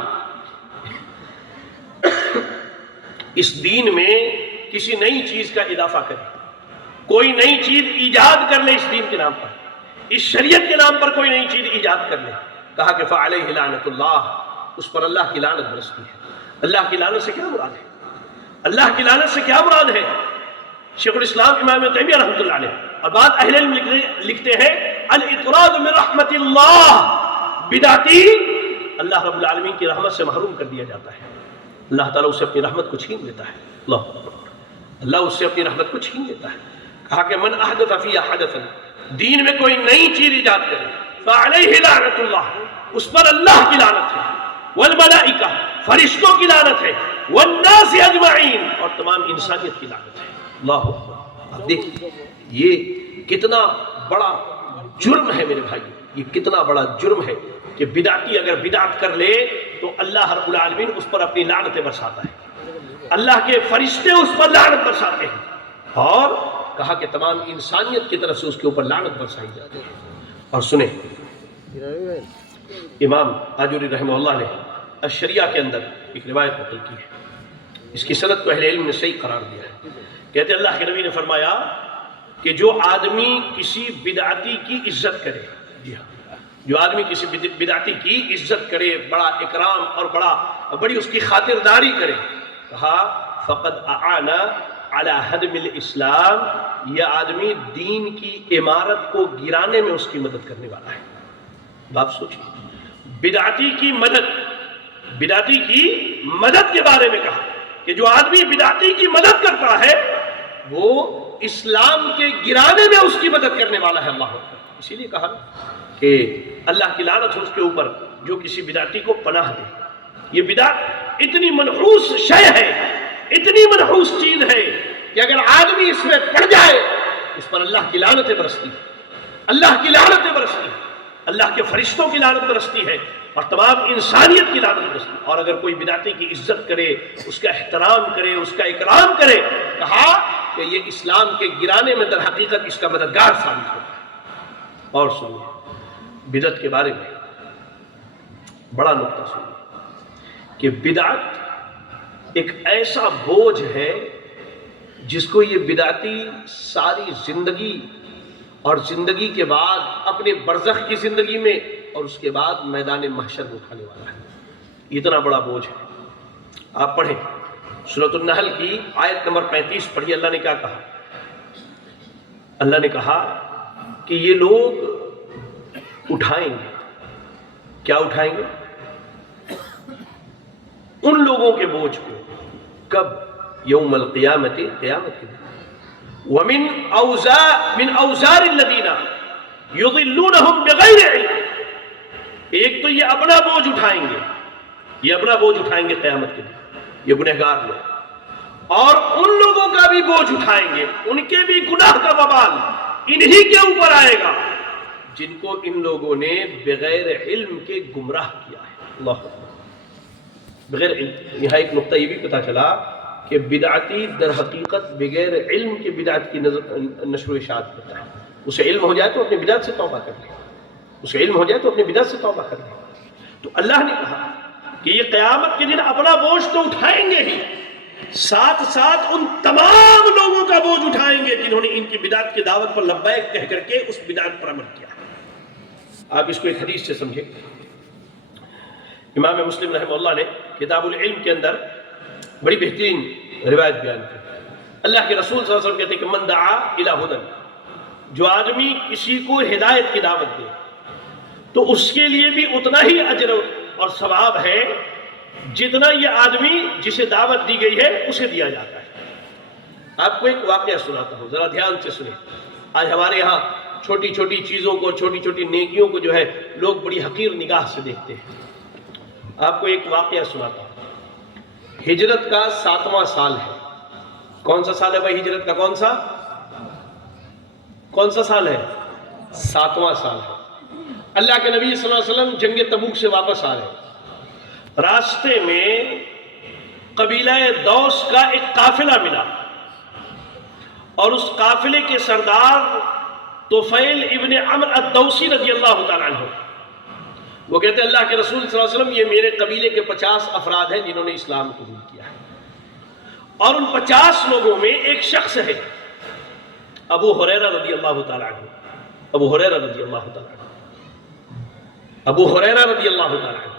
اس دین میں کسی نئی چیز کا اضافہ کرے، کوئی نئی چیز ایجاد کر لے اس دین کے نام پر، اس شریعت کے نام پر کوئی نئی چیز ایجاد کر لے، کہا کہ فعلیہ لعنت اللہ، اس پر اللہ کی لعنت برستی ہے۔ اللہ کی لعنت سے کیا مراد ہے؟ اللہ کی لعنت سے کیا مراد ہے؟ شیخ الاسلام امام ابن تیمیہ رحمۃ اللہ علیہ اور بعض اہل علم لکھتے ہیں الاطراد من رحمت اللہ، بدعتی اللہ رب العالمین کی رحمت سے محروم کر دیا جاتا ہے، اللہ تعالیٰ اسے اپنی رحمت کو چھین لیتا ہے، اللہ اس سے اپنی رحمت کو چھین لیتا ہے۔ کہا کہ من احدث فیہا حدثا، دین میں کوئی نئی چیز ایجاد کرے، فعلیہ لعنت اللہ، اس پر اللہ کی لعنت ہے، والملائکہ، فرشتوں کی لعنت ہے، والناس اجمعین، اور تمام انسانیت کی لعنت ہے۔ اللہ اکبر۔ آپ دیکھیں یہ کتنا بڑا جرم ہے میرے بھائی، یہ کتنا بڑا جرم ہے کہ بدعتی اگر بدعت کر لے تو اللہ رب العالمین اس پر اپنی لعنتیں برساتا ہے، اللہ کے فرشتے اس پر لعنت برساتے ہیں، اور کہا کہ تمام انسانیت کی طرف سے اس کے اوپر لعنت برسائی جاتی ہے۔ اور سنیں امام آجوری رحمہ اللہ نے الشریعہ کے اندر ایک روایت نقل کی ہے، اس کی سند کو اہل علم نے صحیح قرار دیا ہے۔ کہتے اللہ کے نبی نے فرمایا کہ جو آدمی کسی بدعتی کی عزت کرے، جی ہاں، جو آدمی کسی بدعتی کی عزت کرے، بڑا اکرام اور بڑی اس کی خاطرداری کرے، کہا فقد اعان علی ہدم الاسلام، یہ آدمی دین کی عمارت کو گرانے میں اس کی مدد کرنے والا ہے۔ آپ سوچیے، بدعتی کی مدد کے بارے میں کہا کہ جو آدمی بدعتی کی مدد کرتا ہے وہ اسلام کے گرانے میں اس کی مدد کرنے والا ہے۔ اللہ اکبر۔ اسی لیے کہا کہ اللہ کی لعنت ہو اس کے اوپر جو کسی بدعتی کو پناہ دے۔ یہ بدعت اتنی منحوس شے ہے، اتنی منحوس چیز ہے کہ اگر آدمی اس میں پڑ جائے اس پر اللہ کی لعنتیں برستی، اللہ کی لعنتیں برستی، اللہ کے فرشتوں کی لعنت برستی ہے، اور تمام انسانیت کی لعنت برستی۔ اور اگر کوئی بدعتی کی عزت کرے، اس کا احترام کرے، اس کا اکرام کرے، کہا کہ یہ اسلام کے گرانے میں در حقیقت اس کا مددگار ثابت ہوتا ہے۔ اور سنیے بدعت کے بارے میں بڑا نقطہ سنیے کہ بدعت ایک ایسا بوجھ ہے جس کو یہ بدعتی ساری زندگی اور زندگی کے بعد اپنے برزخ کی زندگی میں اور اس کے بعد میدان محشر میں اٹھانے والا ہے۔ اتنا بڑا بوجھ ہے۔ آپ پڑھیں سورۃ النحل کی آیت نمبر 35 پڑھیے، اللہ نے کیا کہا؟ اللہ نے کہا کہ یہ لوگ اٹھائیں گے، کیا اٹھائیں گے؟ ان لوگوں کے بوجھ کو، کب؟ یوم القیامت، قیامت کے دن۔ وَمِنْ أَوْزَارِ الَّذِينَ يُضِلُّونَهُمْ بِغَيْرِ عِلْمٍ، ایک تو یہ اپنا بوجھ اٹھائیں گے، یہ اپنا بوجھ اٹھائیں گے قیامت کے دن، یہ گنہگار لوگ، اور ان لوگوں کا بھی بوجھ اٹھائیں گے، ان کے بھی گناہ کا وبال انہی کے اوپر آئے گا جن کو ان لوگوں نے بغیر علم کے گمراہ کیا ہے۔ اللہ بغیر علم۔ یہاں ایک نقطہ یہ بھی پتا چلا کہ بدعتی در حقیقت بغیر علم کے بدعت کی نشر و اشاعت کرتا ہے۔ اسے علم ہو جائے تو اپنی بدعت سے توبہ کر لے، اسے علم ہو جائے تو اپنی بدعت سے توبہ کر لے۔ تو اللہ نے کہا کہ یہ قیامت کے دن اپنا بوجھ تو اٹھائیں گے ہی، ساتھ ساتھ ان تمام لوگوں کا بوجھ اٹھائیں گے جنہوں نے ان کی بدعت کی دعوت پر لبیک کہہ کر کے اس بدعت پر عمل کیا۔ آپ اس کو ایک حدیث سے سمجھیں۔ امام مسلم رحمہ اللہ نے کتاب العلم کے اندر بڑی بہترین روایت بیان کی۔ اللہ کے رسول صلی اللہ علیہ وسلم کہتے ہیں کہ من دعا الی ہدی، جو آدمی کسی کو ہدایت کی دعوت دے تو اس کے لیے بھی اتنا ہی اجر اور ثواب ہے جتنا یہ آدمی جسے دعوت دی گئی ہے اسے دیا جاتا ہے۔ آپ کو ایک واقعہ سناتا ہوں، ذرا دھیان سے سنیں۔ آج ہمارے ہاں چھوٹی چھوٹی چیزوں کو، چھوٹی چھوٹی نیکیوں کو جو ہے لوگ بڑی حقیر نگاہ سے دیکھتے ہیں۔ آپ کو ایک واقعہ سناتا ہوں۔ ہجرت کا 7واں سال ہے۔ کون سا سال ہے بھائی ہجرت کا؟ کون سا سال ہے؟ 7واں سال ہے۔ اللہ کے نبی صلی اللہ علیہ وسلم جنگ تبوک سے واپس آ رہے، راستے میں قبیلہ دوس کا ایک قافلہ ملا، اور اس قافلے کے سردار طفیل ابن عمرو الدوسی رضی اللہ تعالیٰ عنہ، وہ کہتے ہیں اللہ کے رسول صلی اللہ علیہ وسلم یہ میرے قبیلے کے 50 افراد ہیں جنہوں نے اسلام قبول کیا ہے، اور ان 50 لوگوں میں ایک شخص ہے ابو ہریرہ رضی اللہ تعالیٰ عنہ، ابو ہریرہ رضی اللہ تعالیٰ عنہ، ابو ہریرہ رضی اللہ تعالیٰ عنہ۔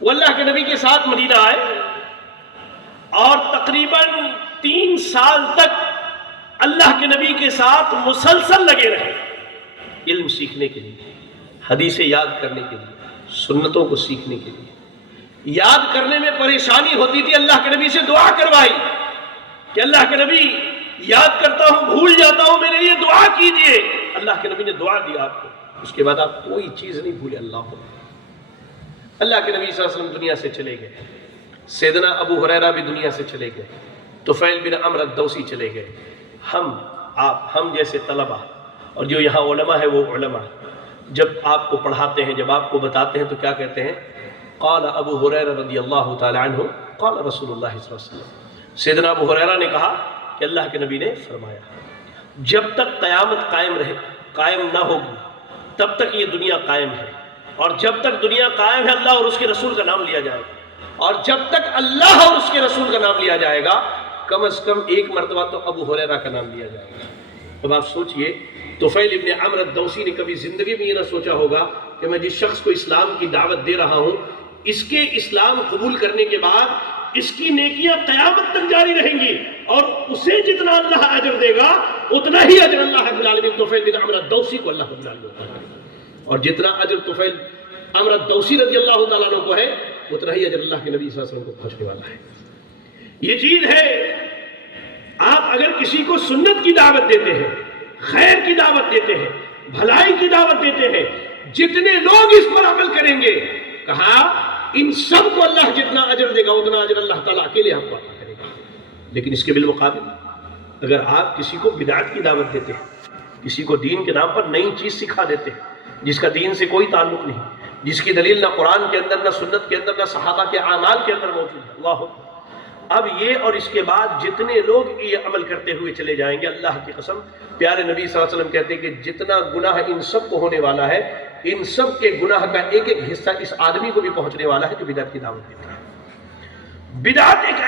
وہ اللہ کے نبی کے ساتھ مدینہ آئے اور تقریباً 3 سال تک اللہ کے نبی کے ساتھ مسلسل لگے رہے، علم سیکھنے کے لیے، حدیثیں یاد کرنے کے لیے، سنتوں کو سیکھنے کے لیے۔ یاد کرنے میں پریشانی ہوتی تھی، اللہ کے نبی سے دعا کروائی کہ اللہ کے نبی یاد کرتا ہوں بھول جاتا ہوں، میرے لیے دعا کیجئے۔ اللہ کے نبی نے دعا دی آپ کو، اس کے بعد آپ کوئی چیز نہیں بھولے اللہ کو۔ اللہ کے نبی صلی اللہ علیہ وسلم دنیا سے چلے گئے، سیدنا ابو ہریرہ بھی دنیا سے چلے گئے، طفیل بن عمرو الدوسی چلے گئے، ہم جیسے طلبہ اور جو یہاں علماء ہے وہ علماء جب آپ کو پڑھاتے ہیں، جب آپ کو بتاتے ہیں تو کیا کہتے ہیں؟ قال ابو ہریرہ رضی اللہ تعالی عنہ قال رسول اللہ صلی اللہ علیہ وسلم، سیدنا ابو ہریرہ نے کہا کہ اللہ کے نبی نے فرمایا جب تک قیامت قائم نہ ہوگی تب تک یہ دنیا قائم ہے، اور جب تک دنیا قائم ہے اللہ اور اس کے رسول کا نام لیا جائے گا، اور جب تک اللہ اور اس کے رسول کا نام لیا جائے گا کم از کم ایک مرتبہ تو ابو ہریرہ کا نام لیا جائے گا۔ اب آپ سوچئے طفیل ابن عمرو الدوسی نے کبھی زندگی میں یہ نہ سوچا ہوگا کہ میں جس شخص کو اسلام کی دعوت دے رہا ہوں اس کے اسلام قبول کرنے کے بعد اس کی نیکیاں قیامت تک جاری رہیں گی، اور اسے جتنا اللہ اجر دے گا اتنا ہی اجر اللہ رب العالمین طفیل بن عمرو الدوسی کو اللہ رب العالمین عطا کرے گا، اور جتنا اجر طفیل عمرو الدوسی رضی اللہ تعالیٰ عنہ کو ہے اتنا ہی اجر اللہ کے نبی صلی اللہ علیہ وسلم کو پہنچنے والا ہے۔ یہ چیز ہے، آپ اگر کسی کو سنت کی دعوت دیتے ہیں، خیر کی دعوت دیتے ہیں، بھلائی کی دعوت دیتے ہیں، جتنے لوگ اس پر عمل کریں گے کہا ان سب کو اللہ جتنا اجر دے گا اتنا اجر اللہ تعالیٰ اکیلے آپ کو عطا کرے گا۔ لیکن اس کے بالمقابل اگر آپ کسی کو بدعت کی دعوت دیتے ہیں، کسی کو دین کے نام پر نئی چیز سکھا دیتے ہیں جس کا دین سے کوئی تعلق نہیں، جس کی دلیل نہ قرآن کے اندر نہ سنت کے اندر نہ صحابہ کے اعمال کے اندر موجود ہے، اللہ اکبر، اب یہ اور اس کے بعد جتنے لوگ یہ عمل کرتے ہوئے چلے جائیں گے، اللہ کی قسم پیارے نبی صلی اللہ علیہ وسلم کہتے ہیں کہ جتنا گناہ ان سب کو ہونے والا ہے ان سب کے گناہ کا ایک ایک حصہ اس آدمی کو بھی پہنچنے والا ہے جو بدعت کی دعوت دیتا ہے۔ بدعت ایک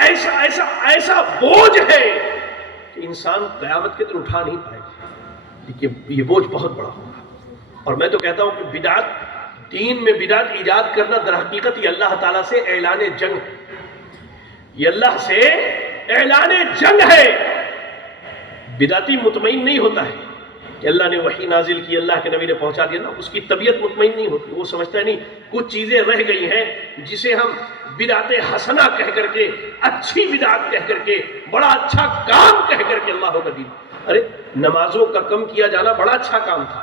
ایسا بوجھ ہے کہ انسان قیامت کے دن اٹھا نہیں پائے گا، یہ بوجھ بہت بڑا ہوگا۔ اور میں تو کہتا ہوں کہ بدعت، دین میں بدعت ایجاد کرنا در حقیقت یہ اللہ تعالیٰ سے اعلان جنگ ہے، یہ اللہ سے اعلان جنگ ہے۔ بدعتی مطمئن نہیں ہوتا ہے کہ اللہ نے وحی نازل کی، اللہ کے نبی نے پہنچا دیا، نا اس کی طبیعت مطمئن نہیں ہوتی، وہ سمجھتا ہے نہیں کچھ چیزیں رہ گئی ہیں جسے ہم بدعت حسنہ کہہ کر کے، اچھی بدعت کہہ کر کے، بڑا اچھا کام کہہ کر کے اللہ کا دین۔ ارے نمازوں کا کم کیا جانا بڑا اچھا کام تھا،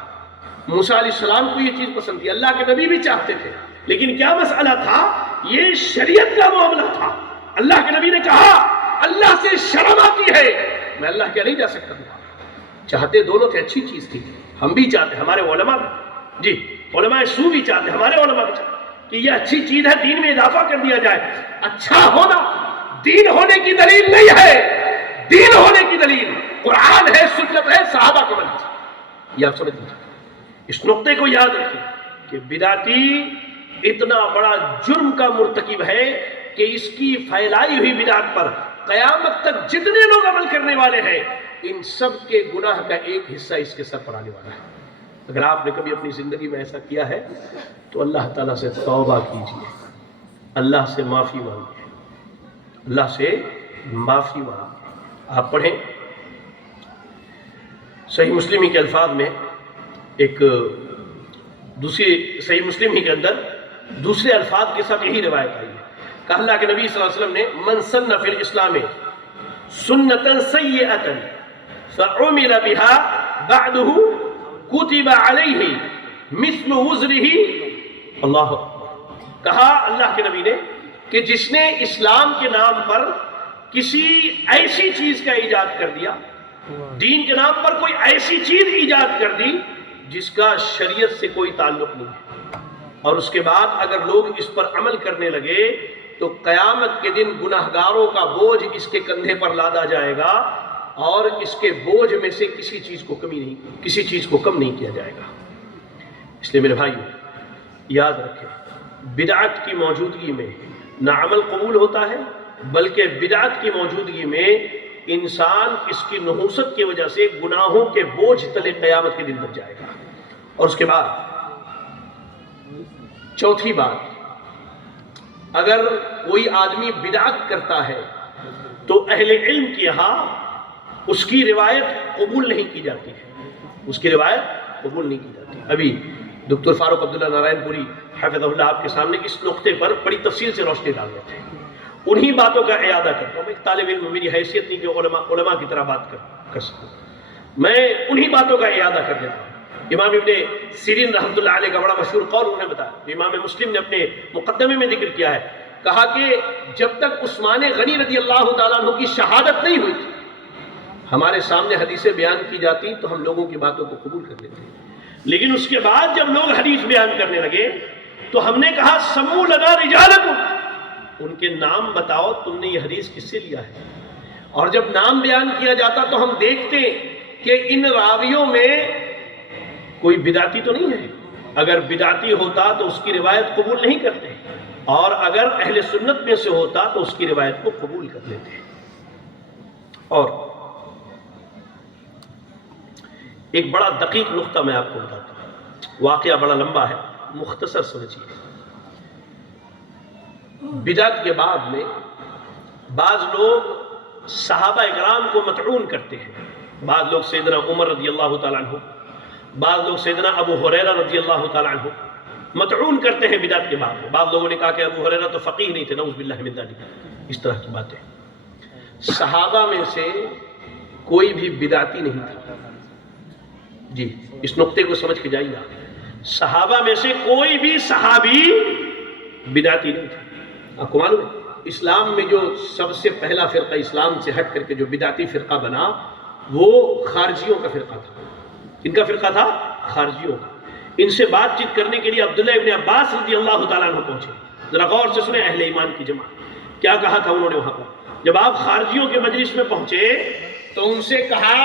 موسیٰ علیہ السلام کو یہ چیز پسند تھی، اللہ کے نبی بھی چاہتے تھے، لیکن کیا مسئلہ تھا؟ یہ شریعت کا معاملہ تھا۔ اللہ کے نبی نے کہا اللہ سے شرم آتی ہے، میں اللہ کیا نہیں جا سکتا ہوں۔ چاہتے دونوں تھے، اچھی چیز تھی، ہم بھی چاہتے، ہمارے علماء جی علماء سو بھی چاہتے، ہمارے علماء بھی چاہتے کہ یہ اچھی چیز ہے، دین میں اضافہ کر دیا جائے۔ اچھا ہونا دین ہونے کی دلیل نہیں ہے، دین ہونے کی دلیل قرآن ہے، سنت ہے، صحابہ کا منہج ہے۔ یہ آپ سمجھ لیجیے، اس نقطے کو یاد رکھیں کہ بدعتی اتنا بڑا جرم کا مرتکب ہے کہ اس کی پھیلائی ہوئی بدعت پر قیامت تک جتنے لوگ عمل کرنے والے ہیں ان سب کے گناہ کا ایک حصہ اس کے سر پر آنے والا ہے۔ اگر آپ نے کبھی اپنی زندگی میں ایسا کیا ہے تو اللہ تعالیٰ سے توبہ کیجیے، اللہ سے معافی مانگیے، اللہ سے معافی مانگیے۔ آپ پڑھیں صحیح مسلم ہی کے الفاظ میں، ایک دوسری صحیح مسلم ہی کے اندر دوسرے الفاظ کے ساتھ یہی روایت آئی ہے کہ اللہ کے نبی صلی اللہ علیہ وسلم نے من سن فی الاسلام سنتا سیئتا فعمل بها بعده کتب علیہ مثل وزرہ، اللہ اکبر، کہا اللہ کے نبی نے کہ جس نے اسلام کے نام پر کسی ایسی چیز کا ایجاد کر دیا، دین کے نام پر کوئی ایسی چیز ایجاد کر دی جس کا شریعت سے کوئی تعلق نہیں ہے، اور اس کے بعد اگر لوگ اس پر عمل کرنے لگے تو قیامت کے دن گناہگاروں کا بوجھ اس کے کندھے پر لادا جائے گا، اور اس کے بوجھ میں سے کسی چیز کو کم نہیں کیا جائے گا۔ اس لیے میرے بھائیو یاد رکھیں، بدعت کی موجودگی میں نہ عمل قبول ہوتا ہے، بلکہ بدعت کی موجودگی میں انسان اس کی نحوست کی وجہ سے گناہوں کے بوجھ تلے قیامت کے دن دب جائے گا۔ اور اس کے بعد چوتھی بات، اگر کوئی آدمی بدعت کرتا ہے تو اہل علم کے ہاں اس کی روایت قبول نہیں کی جاتی ہے، اس کی روایت قبول نہیں کی جاتی۔ ابھی دکتر فاروق عبداللہ نارائن پوری حفظہ اللہ آپ کے سامنے اس نقطے پر بڑی تفصیل سے روشنی ڈال رہے تھے، انہی باتوں کا اعادہ کرتا ہوں۔ میں ایک طالب علم، میری حیثیت نہیں کہ علماء کی طرح بات کر سکوں، میں انہی باتوں کا اعادہ کر دیتا ہوں۔ امام ابن سیرین رحمۃ اللہ علیہ کا بڑا مشہور قول انہوں نے بتایا، امام مسلم نے اپنے مقدمے میں ذکر کیا ہے، کہا کہ جب تک عثمان غنی رضی اللہ تعالیٰ عنہ کی شہادت نہیں ہوئی تھی، ہمارے سامنے حدیثیں بیان کی جاتی تو ہم لوگوں کی باتوں کو قبول کر لیتے، لیکن اس کے بعد جب لوگ حدیث بیان کرنے لگے تو ہم نے کہا سمو لنا رجالکم، ان کے نام بتاؤ، تم نے یہ حدیث کس سے لیا ہے؟ اور جب نام بیان کیا جاتا تو ہم دیکھتے کہ ان راویوں میں کوئی بدعتی تو نہیں ہے، اگر بدعتی ہوتا تو اس کی روایت قبول نہیں کرتے، اور اگر اہل سنت میں سے ہوتا تو اس کی روایت کو قبول کر لیتے۔ اور ایک بڑا دقیق نقطہ میں آپ کو بتاتا ہوں، واقعہ بڑا لمبا ہے، مختصر سمجھیے۔ بدعت کے بعد میں بعض لوگ صحابہ اکرام کو مطعون کرتے ہیں، بعض لوگ سیدنا عمر رضی اللہ تعالیٰ عنہ، بعض لوگ سیدنا ابو ہریرہ رضی اللہ تعالیٰ عنہ مطعون کرتے ہیں بدعت کے بعد میں۔ بعض لوگوں نے کہا کہ ابو ہریرہ تو فقیہ نہیں تھے، نعوذ باللہ من ذلک، اس طرح کی باتیں۔ صحابہ میں سے کوئی بھی بدعتی نہیں تھا، جی اس نقطے کو سمجھ کے جائیے آپ، صحابہ میں سے کوئی بھی صحابی بدعتی نہیں تھا۔ آپ کو معلوم ہے اسلام میں جو سب سے پہلا فرقہ اسلام سے ہٹ کر کے جو بدعتی فرقہ بنا وہ خارجیوں کا فرقہ تھا۔ ان کا فرقہ تھا خارجیوں کا۔ ان سے بات چیت کرنے کے لیے عبداللہ ابن عباس رضی اللہ تعالیٰ عنہ پہنچے۔ ذرا غور سے سنیں اہل ایمان کی جماعت، کیا کہا تھا انہوں نے وہاں پر؟ جب آپ خارجیوں کے مجلس میں پہنچے تو ان سے کہا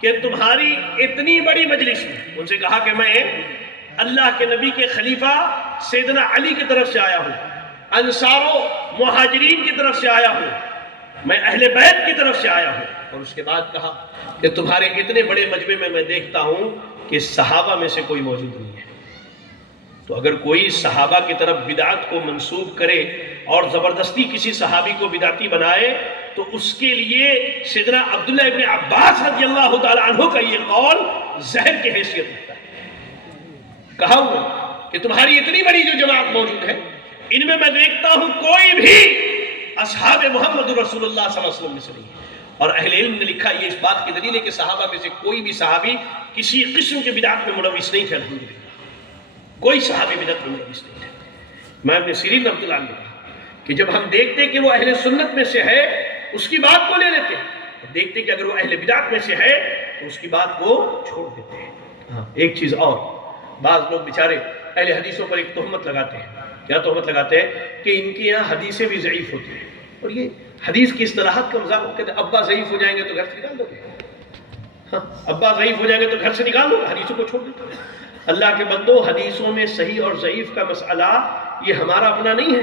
کہ تمہاری اتنی بڑی مجلس میں، ان سے کہا کہ میں اللہ کے نبی کے خلیفہ سیدنا علی کی طرف سے آیا ہوں، انصار و مہاجرین کی طرف سے آیا ہوں، میں اہل بیت کی طرف سے آیا ہوں۔ اور اس کے بعد کہا کہ تمہارے اتنے بڑے مجمع میں دیکھتا ہوں کہ صحابہ میں سے کوئی موجود نہیں ہے۔ تو اگر کوئی صحابہ کی طرف بدعت کو منسوب کرے اور زبردستی کسی صحابی کو بدعتی بنائے تو اس کے لیے سیدنا عبداللہ ابن عباس رضی اللہ تعالیٰ عنہ کا یہ قول زہر کی حیثیت رکھتا ہے۔ کہا ہوں کہ تمہاری اتنی بڑی جو جماعت موجود ہے ان میں دیکھتا ہوں کوئی بھی اصحاب محمد رسول اللہ صلی اللہ علیہ وسلم میں سے نہیں ہے۔ اور اہل علم نے لکھا یہ اس بات کی دلیل ہے کہ صحابہ میں سے کوئی بھی صحابی کسی قسم کے بدعت میں ملوث نہیں تھے، الحمدللہ کوئی صحابی بدعت میں ملوث نہیں تھے۔ میں ابن سیرین رحمۃ اللہ علیہ نے کہا کہ جب ہم دیکھتے کہ وہ اہل سنت میں سے ہے اس کی بات کو لے لیتے ہیں، دیکھتے کہ اگر وہ اہل بدعت میں سے ہے تو اس کی بات کو چھوڑ دیتے ہیں۔ ہاں ایک چیز اور، بعض لوگ بیچارے اہل حدیثوں پر ایک تہمت لگاتے ہیں۔ کیا تہمت لگاتے ہیں؟ کہ ان کے یہاں حدیثیں بھی ضعیف ہوتی ہیں، اور یہ حدیث کی اصطلاحات کا مذاق کہتے ہیں ابا ضعیف ہو جائیں گے تو گھر سے نکال دو گے، ہاں ابا ضعیف ہو جائیں گے تو گھر سے نکال دو گے، حدیثوں کو چھوڑ دیتے ہیں۔ اللہ کے بندو، حدیثوں میں صحیح اور ضعیف کا مسئلہ یہ ہمارا اپنا نہیں ہے،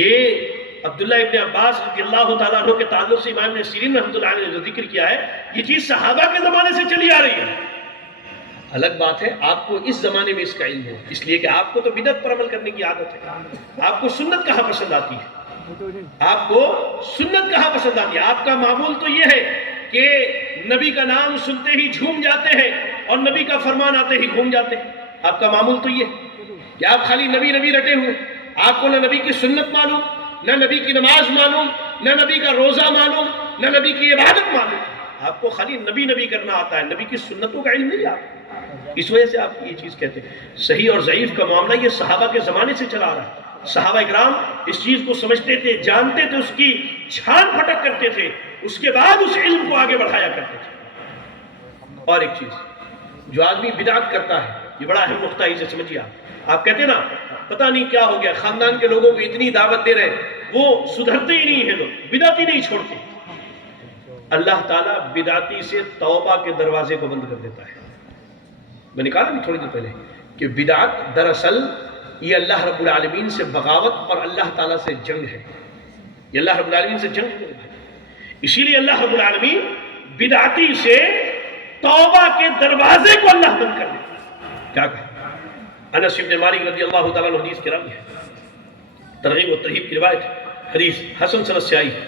یہ عبداللہ ابن عباس رضی اللہ تعالیٰ عنہ کے تعلق سے امام ابن سیرین رحمۃ اللہ علیہ نے جو ذکر کیا ہے یہ چیز صحابہ کے زمانے سے چلی آ رہی ہے۔ الگ بات ہے آپ کو اس زمانے میں اس کا علم ہو، اس لیے کہ آپ کو تو بدعت پر عمل کرنے کی عادت ہے۔ آپ کو سنت کہاں پسند آتی ہے؟ آپ کو سنت کہاں پسند آتی ہے؟ آپ کا معمول تو یہ ہے کہ نبی کا نام سنتے ہی جھوم جاتے ہیں اور نبی کا فرمان آتے ہی گھوم جاتے ہیں۔ آپ کا معمول تو یہ ہے کہ آپ خالی نبی نبی رٹے ہوئے، آپ کو نہ نبی کی سنت معلوم، نہ نبی کی نماز معلوم، نہ نبی کا روزہ معلوم، نہ نبی کی عبادت معلوم۔ آپ کو خالی نبی نبی کرنا آتا ہے، نبی کی سنتوں کا علم نہیں آتا۔ اس وجہ سے آپ یہ چیز کہتے ہیں۔ صحیح اور ضعیف کا معاملہ یہ صحابہ کے زمانے سے چلا آ رہا ہے۔ صحابہ اکرام اس چیز کو سمجھتے تھے، جانتے تھے، اس کی چھان پھٹک کرتے تھے، اس کے بعد اس علم کو آگے بڑھایا کرتے تھے۔ اور ایک چیز، جو آدمی بدعت کرتا ہے، یہ بڑا اہم نقطہ ہے، اسے سمجھیے آپ کہتے ہیں نا پتہ نہیں کیا ہو گیا، خاندان کے لوگوں کو اتنی دعوت دے رہے ہیں وہ سدھرتے ہی نہیں ہیں، لوگ بدعت ہی نہیں چھوڑتے۔ اللہ تعالیٰ بدعتی سے توبہ کے دروازے کو بند کر دیتا ہے۔ میں نے کہا تھوڑی دیر پہلے کہ بدعت دراصل یہ اللہ رب العالمین سے بغاوت اور اللہ تعالیٰ سے جنگ ہے، یہ اللہ رب العالمین سے جنگ ہے۔ اسی لیے اللہ رب العالمین بدعتی سے توبہ کے دروازے کو اللہ بند کر دیتا ہے۔ کیا کہا؟ انس بن مالک رضی اللہ تعالیٰ عنہ حدیث کے راوی ہے، ترغیب و ترہیب کی روایت، حدیث حسن سند سے آئی ہے۔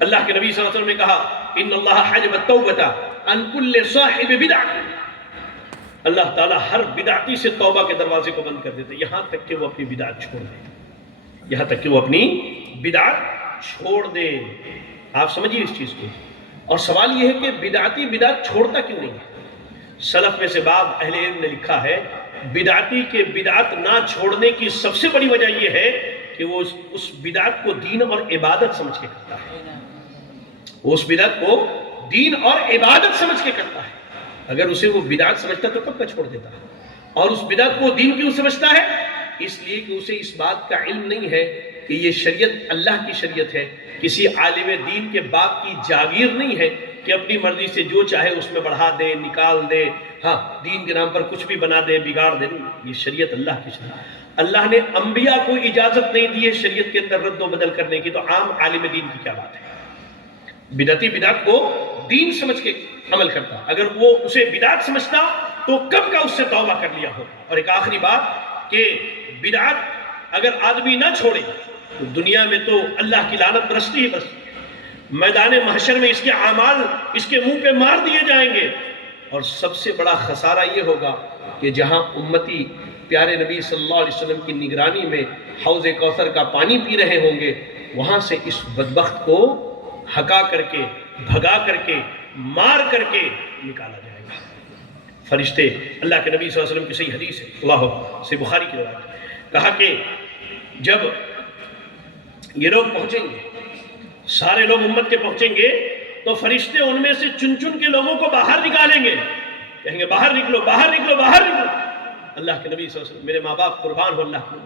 اللہ کے نبی صلی اللہ علیہ وسلم نے کہا ان اللہ حجب التوبۃ عن کل صاحب بدعۃ، اللہ تعالیٰ ہر بدعتی سے توبہ کے دروازے کو بند کر دیتے یہاں تک کہ وہ اپنی بدعت چھوڑ دے، یہاں تک کہ وہ اپنی بدعت چھوڑ دے۔ آپ سمجھیے اس چیز کو۔ اور سوال یہ ہے کہ بدعتی بدعت چھوڑتا کیوں نہیں ہے؟ سلف میں سے بعض اہل علم نے لکھا ہے بدعتی کے بدعت نہ چھوڑنے کی سب سے بڑی وجہ یہ ہے کہ وہ اس بدعت کو دین اور عبادت سمجھ کے کرتا ہے، وہ اس بدعت کو دین اور عبادت سمجھ کے کرتا ہے۔ اگر اسے وہ بدعت سمجھتا تو کب کا چھوڑ دیتا ہے؟ اور اس بدعت کو دین کیوں سمجھتا ہے؟ اس لیے کہ اسے اس بات کا علم نہیں ہے کہ یہ شریعت اللہ کی شریعت ہے، کسی عالم دین کے باپ کی جاگیر نہیں ہے کہ اپنی مرضی سے جو چاہے اس میں بڑھا دے، نکال دے، ہاں دین کے نام پر کچھ بھی بنا دے، بگاڑ دے۔ یہ شریعت اللہ کی شریعت، اللہ نے انبیاء کو اجازت نہیں دی ہے شریعت کے اندر رد و بدل کرنے کی، تو عام عالم دین کی کیا بات ہے؟ بدعتی بدعت کو دین سمجھ کے عمل کرتا، اگر وہ اسے بدعت سمجھتا تو کب کا اس سے توبہ کر لیا ہو۔ اور ایک آخری بات کہ بدعت اگر آدمی نہ چھوڑے تو دنیا میں تو اللہ کی لعنت برستی ہی بس، میدان محشر میں اس کے اعمال اس کے منہ پہ مار دیے جائیں گے، اور سب سے بڑا خسارہ یہ ہوگا کہ جہاں امتی پیارے نبی صلی اللہ علیہ وسلم کی نگرانی میں حوض کوثر کا پانی پی رہے ہوں گے، وہاں سے اس بدبخت کو ہکا کر کے، بھگا کر کے، مار کر کے نکالا جائے گا۔ فرشتے، اللہ کے نبی صلی اللہ علیہ وسلم کی صحیح حدیث ہے، اللہ سے بخاری کی روایت، کہا کہ جب یہ لوگ پہنچیں گے، سارے لوگ امت کے پہنچیں گے، تو فرشتے ان میں سے چن چن کے لوگوں کو باہر نکالیں گے، کہیں گے باہر نکلو، باہر نکلو، باہر نکلو۔ اللہ کے نبی صلی اللہ علیہ وسلم، میرے ماں باپ قربان ہو اللہ کے،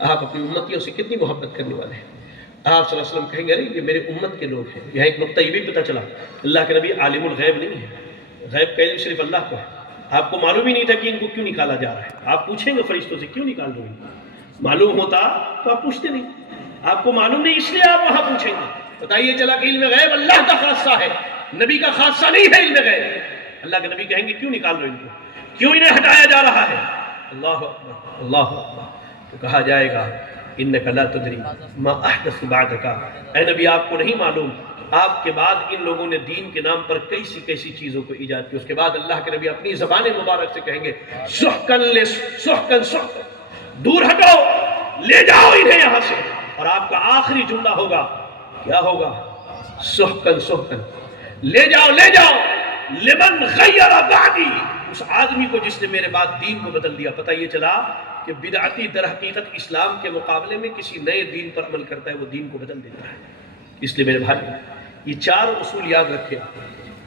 آپ اپنی امتیوں سے کتنی محبت کرنے والے ہیں۔ آپ صلی اللہ علیہ وسلم کہیں گے ارے یہ میرے امت کے لوگ ہیں۔ یہاں ایک نقطہ یہ بھی پتہ چلا، اللہ کے نبی عالم الغیب نہیں ہے، غیب کا علم صرف اللہ کو ہے۔ آپ کو معلوم ہی نہیں تھا کہ ان کو کیوں نکالا جا رہا ہے، آپ پوچھیں گے فرشتوں سے کیوں نکال رہے ہیں؟ معلوم ہوتا تو آپ پوچھتے نہیں، آپ کو معلوم نہیں اس لیے آپ وہاں پوچھیں گے۔ بتائیے چلا کہ علم غیب اللہ کا خاصہ ہے، نبی کا خاصہ نہیں ہے علم غیب۔ اللہ کے نبی کہیں گے کیوں نکال رہے ہیں ان کو، کیوں انہیں ہٹایا جا رہا ہے؟ اللہ اکبر، اللہ اکبر، تو کہا جائے گا انک لا تدری ما احدث بعدک، اے نبی آپ کو نہیں معلوم آپ کے بعد ان لوگوں نے دین کے نام پر کیسی کیسی چیزوں کو ایجاد کیا۔ اس کے بعد اللہ کے نبی اپنی زبان مبارک سے کہیں گے سحقن سحقن سحقن، دور ہٹو، لے جاؤ انہیں یہاں سے۔ اور آپ کا آخری جملہ ہوگا، کیا ہوگا؟ سحقن سحقن، لے جاؤ لے جاؤ، لمن غیر بعدی، اس آدمی کو جس نے میرے بعد دین کو بدل دیا۔ پتہ یہ چلا کہ بدعتی در حقیقت اسلام کے مقابلے میں کسی نئے دین پر عمل کرتا ہے، وہ دین کو بدل دیتا ہے۔ اس لیے میرے بھائی یہ چار اصول یاد رکھے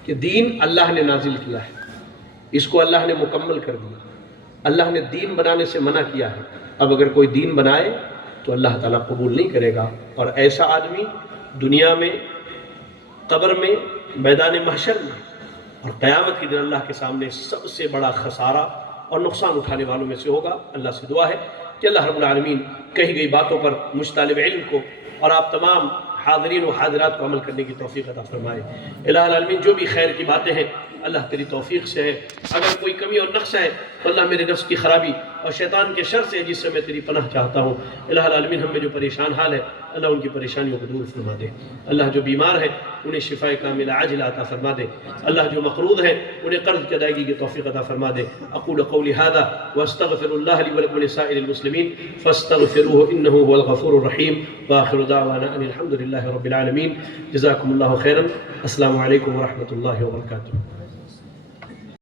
کہ دین اللہ نے نازل کیا ہے، اس کو اللہ نے مکمل کر دیا، اللہ نے دین بنانے سے منع کیا ہے۔ اب اگر کوئی دین بنائے تو اللہ تعالیٰ قبول نہیں کرے گا، اور ایسا آدمی دنیا میں، قبر میں، میدان محشر میں اور قیامت کے دن اللہ کے سامنے سب سے بڑا خسارہ اور نقصان اٹھانے والوں میں سے ہوگا۔ اللہ سے دعا ہے کہ اللہ رب العالمین کہی گئی باتوں پر مجھ طالب علم کو اور آپ تمام حاضرین و حاضرات کو عمل کرنے کی توفیق عطا فرمائے۔ الہ العالمین جو بھی خیر کی باتیں ہیں اللہ تیری توفیق سے ہے، اگر کوئی کمی اور نقص ہے تو اللہ میرے نفس کی خرابی اور شیطان کے شر سے ہے جس سے میں تیری پناہ چاہتا ہوں۔ الہ العالمین ہم میں جو پریشان حال ہے اللہ ان کی پریشانیوں کو دور فرما دے، اللہ جو بیمار ہے انہیں شفاء کاملہ عاجلہ عطا فرما دے، اللہ جو مقروض ہے انہیں قرض کی ادائیگی کی توفیق عطا فرما دے۔ اقول قولی ھذا واستغفر اللہ لی ولکم ولسائر المسلمین فاستغفروہ انہ هو الغفور الرحیم، وآخر دعوانا ان الحمد للہ رب العالمین۔ جزاکم اللہ خیرا، السلام علیکم ورحمۃ اللہ وبرکاتہ۔